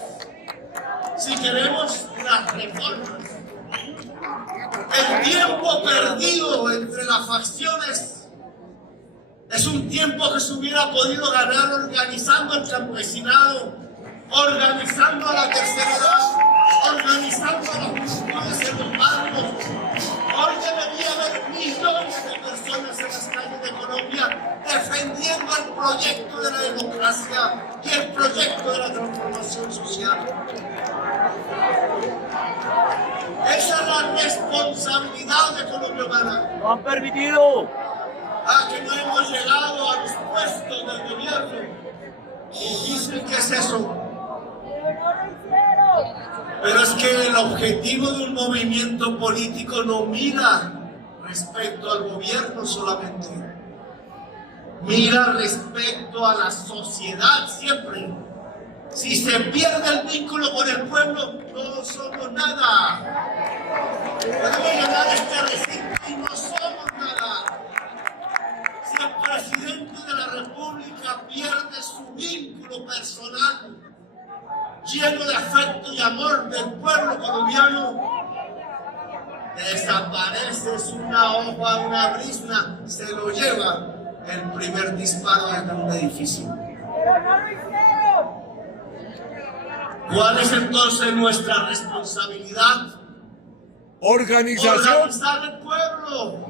si queremos las reformas. El tiempo perdido entre las facciones es un tiempo que se hubiera podido ganar organizando al campesinado, organizando a la tercera edad, organizando a las multitudes en los barrios. Hoy debería haber millones de personas en las calles de Colombia defendiendo el proyecto de la democracia y el proyecto de la transformación social. Esa es la responsabilidad de Colombia Humana. ¡No han permitido! Que no hemos llegado a los puestos del gobierno. Difícil que es eso. Pero es que el objetivo de un movimiento político no mira respecto al gobierno solamente. Mira respecto a la sociedad siempre. Si se pierde el vínculo con el pueblo, no somos nada. Podemos ganar este recinto y no somos nada. Si el presidente de la República pierde su vínculo personal, lleno de afecto y amor del pueblo colombiano, desaparece, es una hoja, una brisna, se lo lleva el primer disparo desde un edificio. ¿Cuál es entonces nuestra responsabilidad? Organizar el pueblo.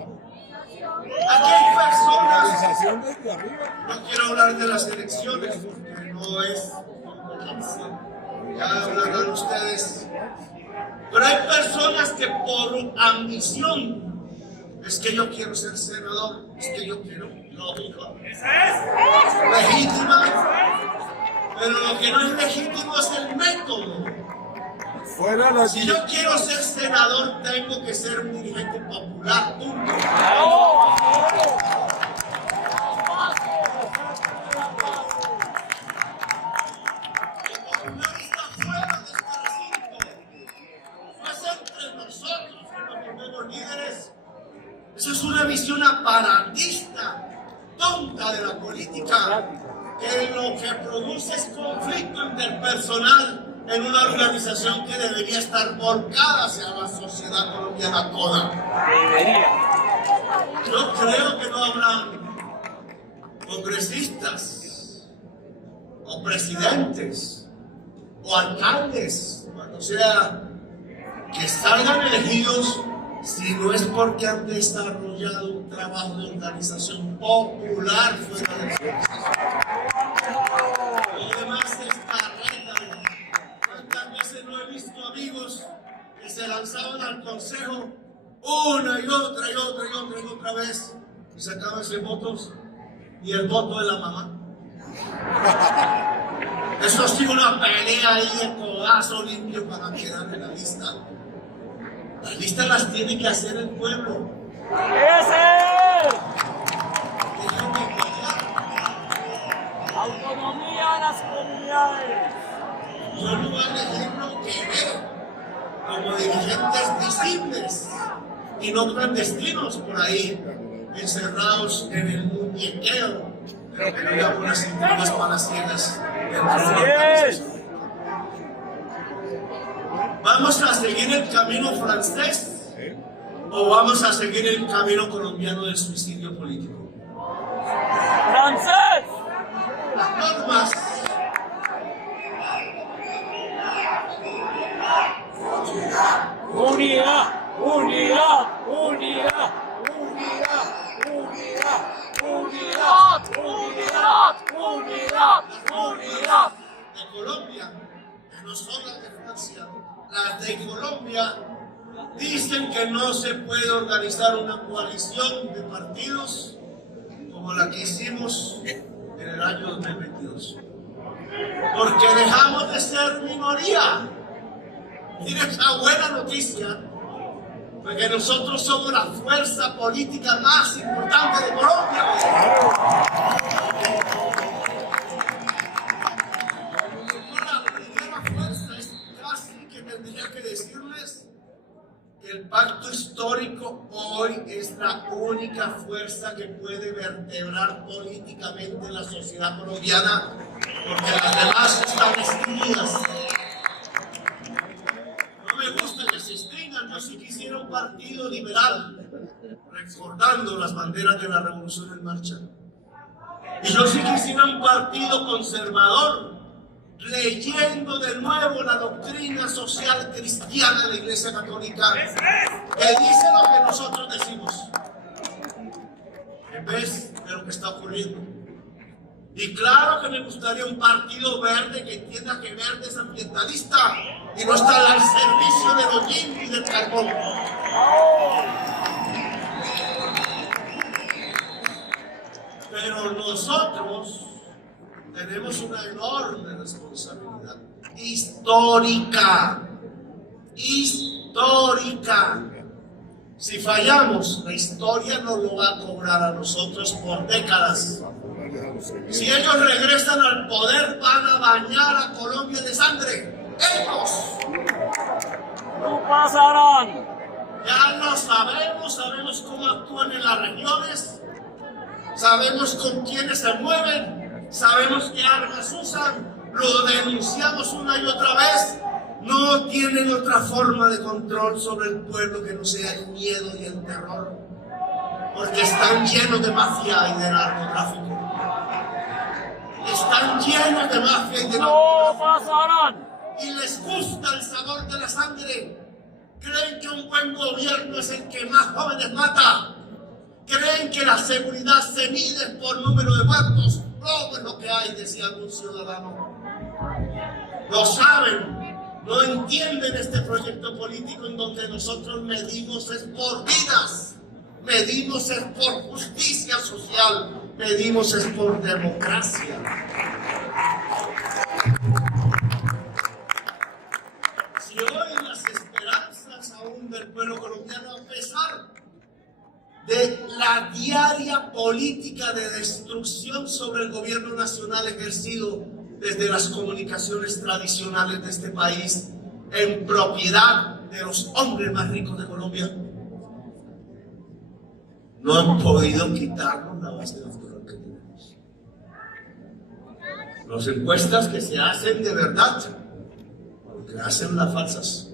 Aquí hay personas. No quiero hablar de las elecciones porque no es competencia. Ya hablarán ustedes. Pero hay personas que por ambición, es que yo quiero ser senador, es que yo quiero, lógico, legítima, pero lo que no es legítimo es el método. Si yo quiero ser senador, tengo que ser un dirigente popular, punto. Esa es una visión aparatista, tonta de la política, que lo que produce es conflicto interpersonal en una organización que debería estar volcada hacia la sociedad colombiana toda. Yo creo que no habrán congresistas, o presidentes, o alcaldes, cuando sea, que salgan elegidos si no es porque han desarrollado un trabajo de organización popular fuera de su Lo demás es carreta. ¿Cuántas veces no he visto amigos que se lanzaban al consejo una y otra y otra y otra y otra vez y sacaban sus votos y el voto de la mamá? Eso sí, una pelea ahí de codazo limpio para quedar en la lista. Las listas las tiene que hacer el pueblo. ¡Ese! Autonomía a las comunidades. Yo no voy a elegir lo que veo como dirigentes visibles y no clandestinos por ahí, encerrados en el muñequeo de lo que no llamo las intrigas palaciegas dentro de la organización. ¿Vamos a seguir el camino francés o vamos a seguir el camino colombiano del suicidio político? ¡Francés! Las normas Unidad, unidad, unidad, unidad. Unidad. De Colombia, que no son las de Francia, las de Colombia dicen que no se puede organizar una coalición de partidos como la que hicimos en el año 2022. Porque dejamos de ser minoría. Miren esa buena noticia, porque nosotros somos la fuerza política más importante de Colombia. La primera fuerza es casi que tendría que decirles que el pacto histórico hoy es la única fuerza que puede vertebrar políticamente la sociedad colombiana, porque las demás están extinguidas. No me gusta que se extingan. Yo sí quisiera un partido liberal recordando las banderas de la Revolución en Marcha, y yo sí quisiera un partido conservador leyendo de nuevo la doctrina social cristiana de la Iglesia Católica, que dice lo que nosotros decimos, en vez de lo que está ocurriendo. Y claro que me gustaría un partido verde que entienda que verde es ambientalista y no está al servicio del hollín y del carbón. Pero nosotros tenemos una enorme responsabilidad histórica. Si fallamos, la historia nos lo va a cobrar a nosotros por décadas. Si ellos regresan al poder, van a bañar a Colombia de sangre. ¡Ellos! No pasarán. Ya lo sabemos cómo actúan en las regiones, sabemos con quiénes se mueven, sabemos qué armas usan, lo denunciamos una y otra vez. No tienen otra forma de control sobre el pueblo que no sea el miedo y el terror, porque están llenos de mafia y de narcotráfico. Están llenos de mafia y de No narcotráfico. pasarán. Y les gusta el sabor de la sangre. Creen que un buen gobierno es el que más jóvenes mata. Creen que la seguridad se mide por número de muertos. Todo es lo que hay, decía algún ciudadano. Lo saben. No entienden este proyecto político en donde nosotros medimos es por vidas, medimos es por justicia social, medimos es por democracia. Si hoy las esperanzas aún del pueblo colombiano, a pesar de la diaria política de destrucción sobre el gobierno nacional ejercido desde las comunicaciones tradicionales de este país, en propiedad de los hombres más ricos de Colombia, no han podido quitarnos la base electoral que tenemos. Las encuestas que se hacen de verdad, porque hacen las falsas,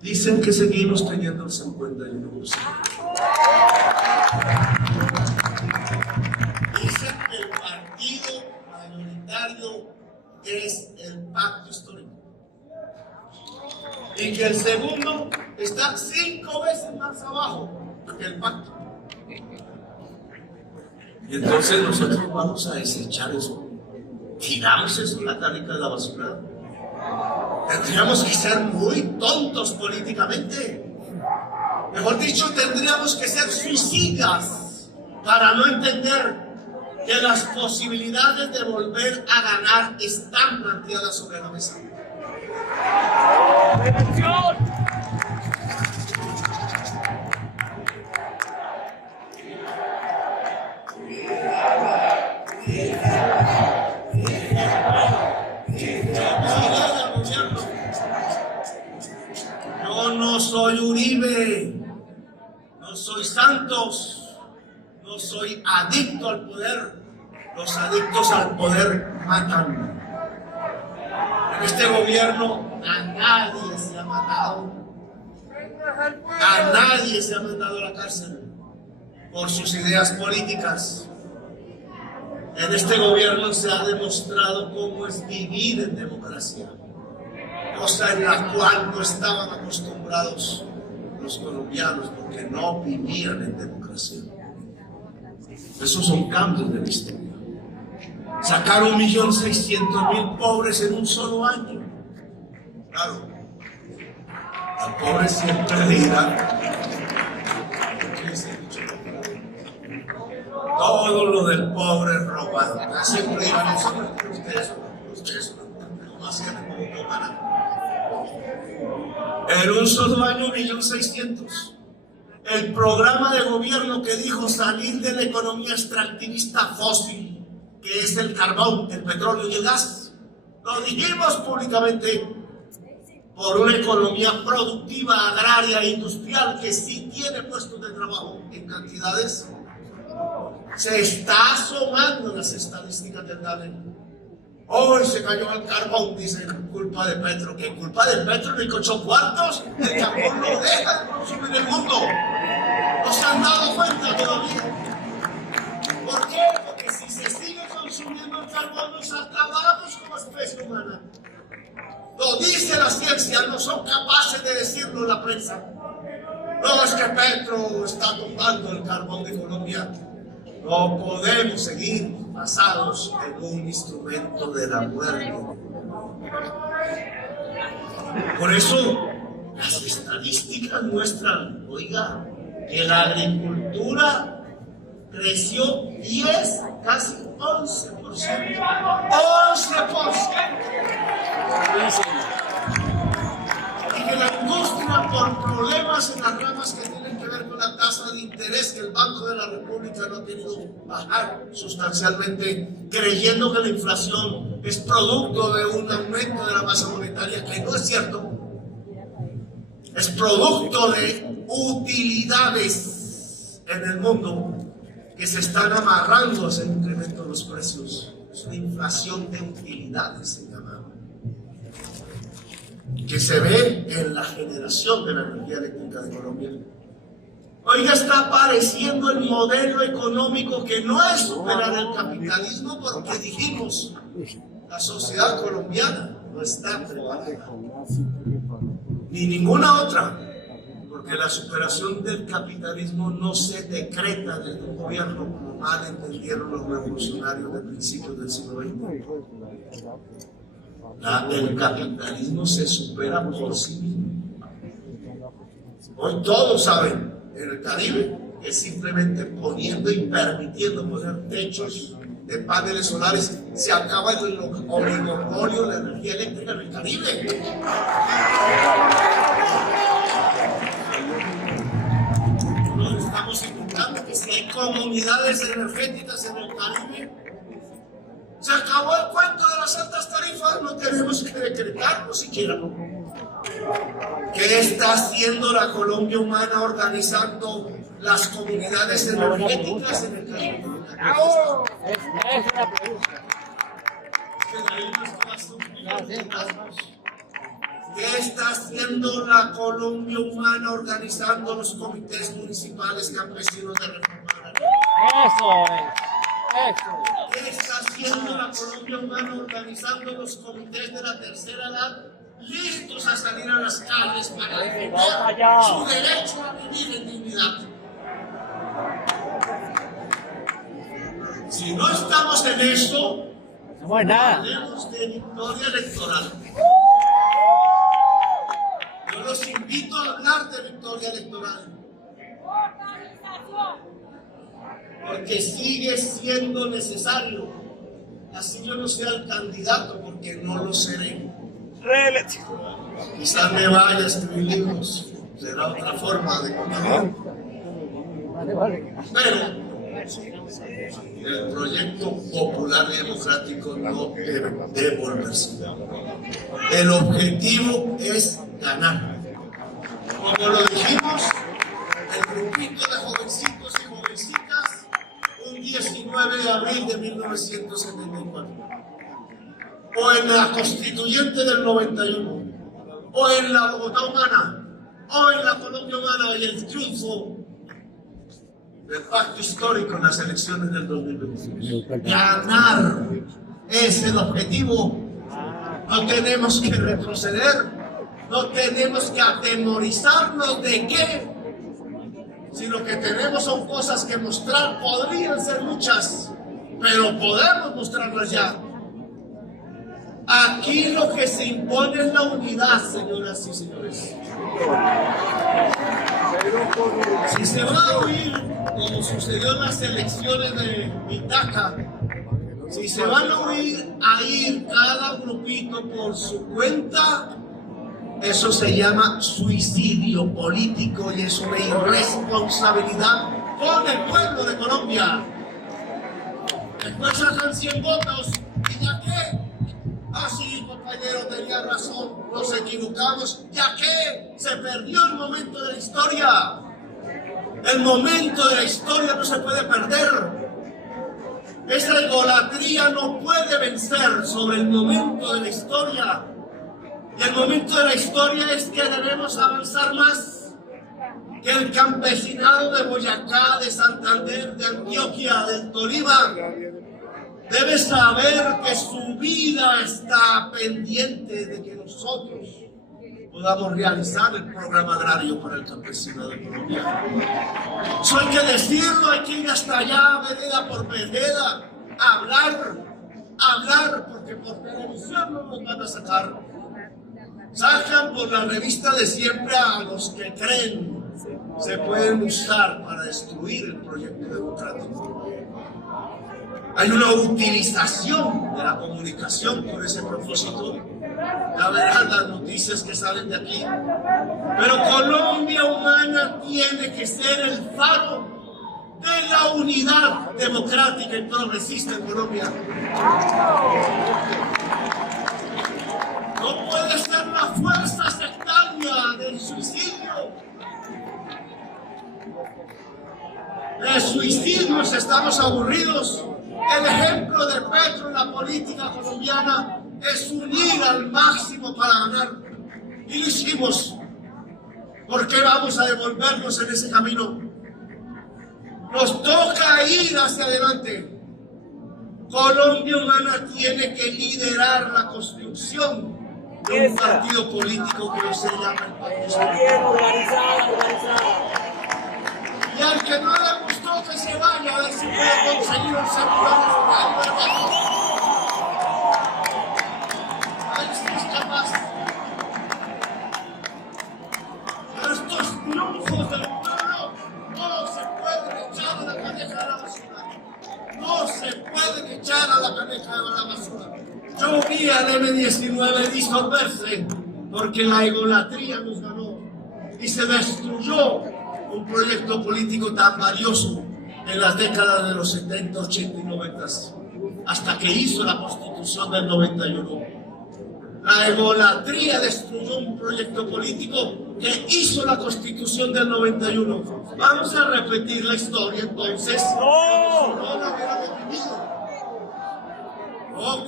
dicen que seguimos teniendo el 51%. Dicen que el partido mayoritario es el pacto histórico y que el segundo está 5 veces más abajo que el pacto. Y entonces nosotros vamos a desechar eso, tiramos eso en la canica de la basura. Tendríamos que ser muy tontos políticamente. Mejor dicho, tendríamos que ser suicidas para no entender que las posibilidades de volver a ganar están planteadas sobre la mesa. ¡Prevención! Yo no soy Uribe, no soy Santos, no soy adicto al poder. Los adictos al poder matan. En este gobierno a nadie se ha matado. A nadie se ha mandado a la cárcel por sus ideas políticas. En este gobierno se ha demostrado cómo es vivir en democracia, cosa en la cual no estaban acostumbrados los colombianos porque no vivían en democracia. Esos son cambios de la historia. Sacar 1.600.000 pobres en un solo año. Claro, al pobre siempre le dirán, todo lo del pobre es robado. Siempre dirán, ustedes, ¿cómo hacían en Bogotá? En un solo año, 1.600.000. El programa de gobierno que dijo salir de la economía extractivista fósil, que es el carbón, el petróleo y el gas, lo dijimos públicamente, por una economía productiva, agraria e industrial que sí tiene puestos de trabajo en cantidades, se está asomando las estadísticas del DANE. Hoy se cayó el carbón, dicen, culpa de Petro. ¿Qué culpa de Petro? Ni con 8 cuartos, el carbón no deja de consumir el mundo. ¿No se han dado cuenta todavía? ¿Por qué? Porque si se sigue consumiendo el carbón, nos acabamos como especie humana. Lo dice la ciencia, no son capaces de decirlo la prensa. No es que Petro está tumbando el carbón de Colombia. No podemos seguir basados en un instrumento de la muerte. Por eso, las estadísticas muestran, oiga, que la agricultura creció 10, casi 11%. 11%. Y que la industria, por problemas en las ramas que tienen que ver con la tasa de interés que el Banco de la República no ha querido bajar sustancialmente, creyendo que la inflación es producto de un aumento de la masa monetaria, que no es cierto, es producto de utilidades en el mundo que se están amarrando a ese incremento de los precios. Es una inflación de utilidades, se llama, que se ve en la generación de la energía eléctrica de Colombia. Oiga, está apareciendo el modelo económico que no es superar el capitalismo, porque dijimos, la sociedad colombiana no está preparada, ni ninguna otra, porque la superación del capitalismo no se decreta desde un gobierno, como mal entendieron los revolucionarios de principios del siglo XX. El capitalismo se supera por sí mismo. Hoy todos saben, en el Caribe, que simplemente poniendo y permitiendo poner techos de paneles solares se acaba el oligopolio de la energía eléctrica en el Caribe. Nos estamos indicando que si hay comunidades energéticas en el Caribe, se acabó el cuento de las altas tarifas, no tenemos que decretarlo siquiera. ¿Qué está haciendo la Colombia humana organizando las comunidades energéticas en el Caribe? ¿Qué está haciendo la Colombia humana organizando los comités municipales campesinos de reforma agraria? ¿Qué está haciendo la Colombia humana organizando los comités de la tercera edad, listos a salir a las calles para defender su derecho a vivir en dignidad? Si no estamos en esto, no hay nada. Hablemos de victoria electoral. Yo los invito a hablar de victoria electoral, porque sigue siendo necesario. Así yo no sea el candidato, porque no lo seré. Quizás me vaya a escribir libros, será otra forma de contar. Pero el proyecto popular y democrático no debe devolverse. El objetivo es ganar. Como lo dijimos, el grupito de jovencitos y jovencitas, un 19 de abril de 1974, o en la Constituyente del 91, o en la Bogotá humana, o en la Colombia humana, y el triunfo del pacto histórico en las elecciones del 2021. Ganar es el objetivo. No tenemos que retroceder, no tenemos que atemorizarnos de qué, si lo que tenemos son cosas que mostrar, podrían ser muchas, pero podemos mostrarlas ya. Aquí lo que se impone es la unidad, señoras y señores. Si se va a oír, como sucedió en las elecciones de Itaca, si se van a ir cada grupito por su cuenta, eso se llama suicidio político y es una irresponsabilidad con el pueblo de Colombia. Después sacan 100 votos y ya que, sí, compañero, tenía razón, nos equivocamos, ya que se perdió el momento de la historia. El momento de la historia no se puede perder. Esa idolatría no puede vencer sobre el momento de la historia. Y el momento de la historia es que debemos avanzar más, que el campesinado de Boyacá, de Santander, de Antioquia, del Tolima, debe saber que su vida está pendiente de que nosotros podamos realizar el programa agrario para el campesinado de Colombia. Eso hay que decirlo, hay que ir hasta allá, vereda por vereda, hablar, porque por televisión no nos van a sacar. Sacan por la revista de siempre a los que creen se pueden usar para destruir el proyecto democrático. Hay una utilización de la comunicación por ese propósito. Ya verán las noticias que salen de aquí. Pero Colombia Humana tiene que ser el faro de la unidad democrática y progresista en Colombia. No puede ser la fuerza sectaria del suicidio. De suicidios estamos aburridos. El ejemplo de Petro en la política colombiana es unir al máximo para ganar. Y lo hicimos. ¿Por qué vamos a devolvernos en ese camino? Nos toca ir hacia adelante. Colombia Humana tiene que liderar la construcción de un partido político que se llama el Partido. Bien organizada. Y al que no le gustó que se vaya a ver si puede conseguir un celular en su país. A ver si es capaz. Pero estos triunfos del pueblo no se pueden echar a la caneca de la basura. No se pueden echar a la caneca de la basura. Yo vi al M-19 disolverse porque la egolatría nos ganó y se destruyó un proyecto político tan valioso en las décadas de los 70, 80 y 90, hasta que hizo la Constitución del 91. La egolatría destruyó un proyecto político que hizo la Constitución del 91. Vamos a repetir la historia entonces. No la hubiéramos vivido.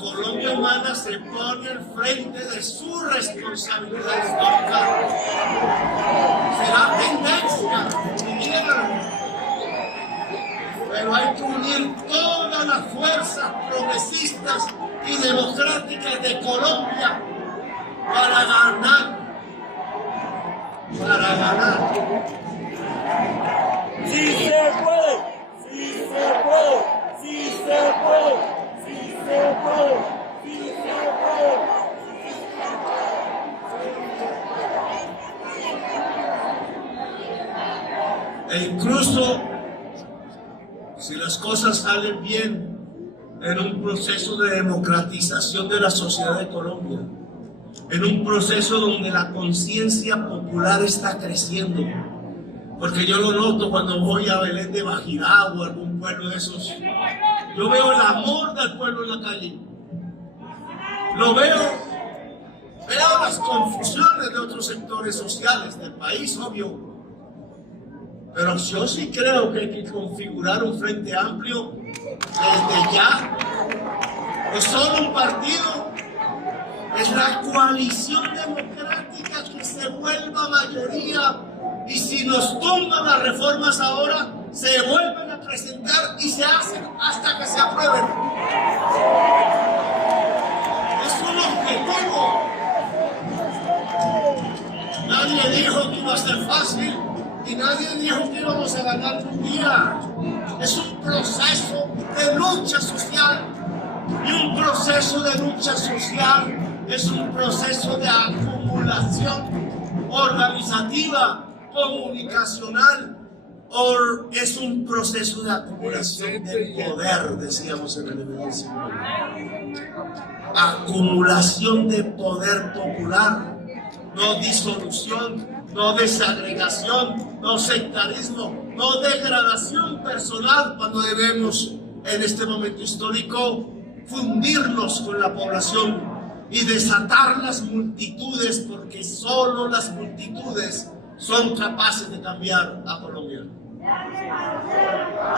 Colombia Humana se pone al frente de su responsabilidad histórica. Será tendencia, si quieran. Pero hay que unir todas las fuerzas progresistas y democráticas de Colombia para ganar. Para ganar. ¡Sí se puede! ¡Sí se puede! ¡Sí se puede! ¡Sí se puede! ¡Sí se puede! E incluso si las cosas salen bien en un proceso de democratización de la sociedad de Colombia, en un proceso donde la conciencia popular está creciendo, porque yo lo noto cuando voy a Belén de Bajirá o algún pueblo de esos, yo veo el amor del pueblo en la calle, lo veo las confusiones de otros sectores sociales del país, obvio. Pero yo sí creo que hay que configurar un frente amplio desde ya. No es solo un partido, es la coalición democrática que se vuelva mayoría. Y si nos tumban las reformas ahora, se vuelven a presentar y se hacen hasta que se aprueben. Es un objetivo. Nadie dijo que iba a ser fácil. Y nadie dijo que íbamos a ganar un día. Es un proceso de lucha social. Y un proceso de lucha social es un proceso de acumulación organizativa, comunicacional, es un proceso de acumulación de poder, decíamos en el Evangelio. Acumulación de poder popular, no disolución, no desagregación, no sectarismo, no degradación personal, cuando debemos en este momento histórico fundirnos con la población y desatar las multitudes, porque solo las multitudes son capaces de cambiar a Colombia.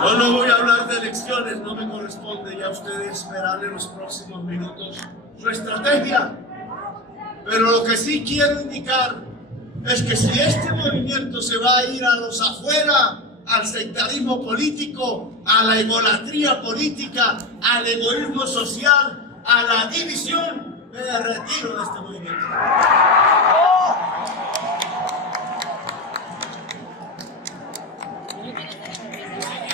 Yo no voy a hablar de elecciones, no me corresponde, ya ustedes verán en los próximos minutos su estrategia. Pero lo que sí quiero indicar es que si este movimiento se va a ir a los afuera, al sectarismo político, a la egolatría política, al egoísmo social, a la división, me retiro de este movimiento.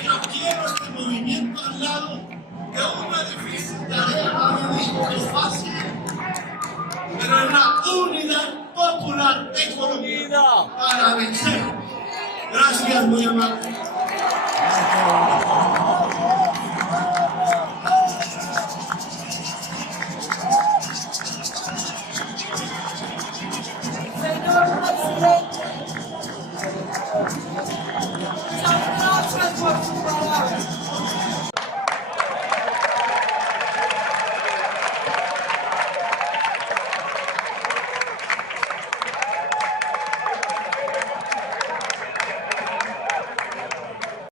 Yo quiero este movimiento al lado de una difícil tarea, nadie dijo que es fácil, pero es la unidad popular de Colombia para vencer. Gracias, muy amable.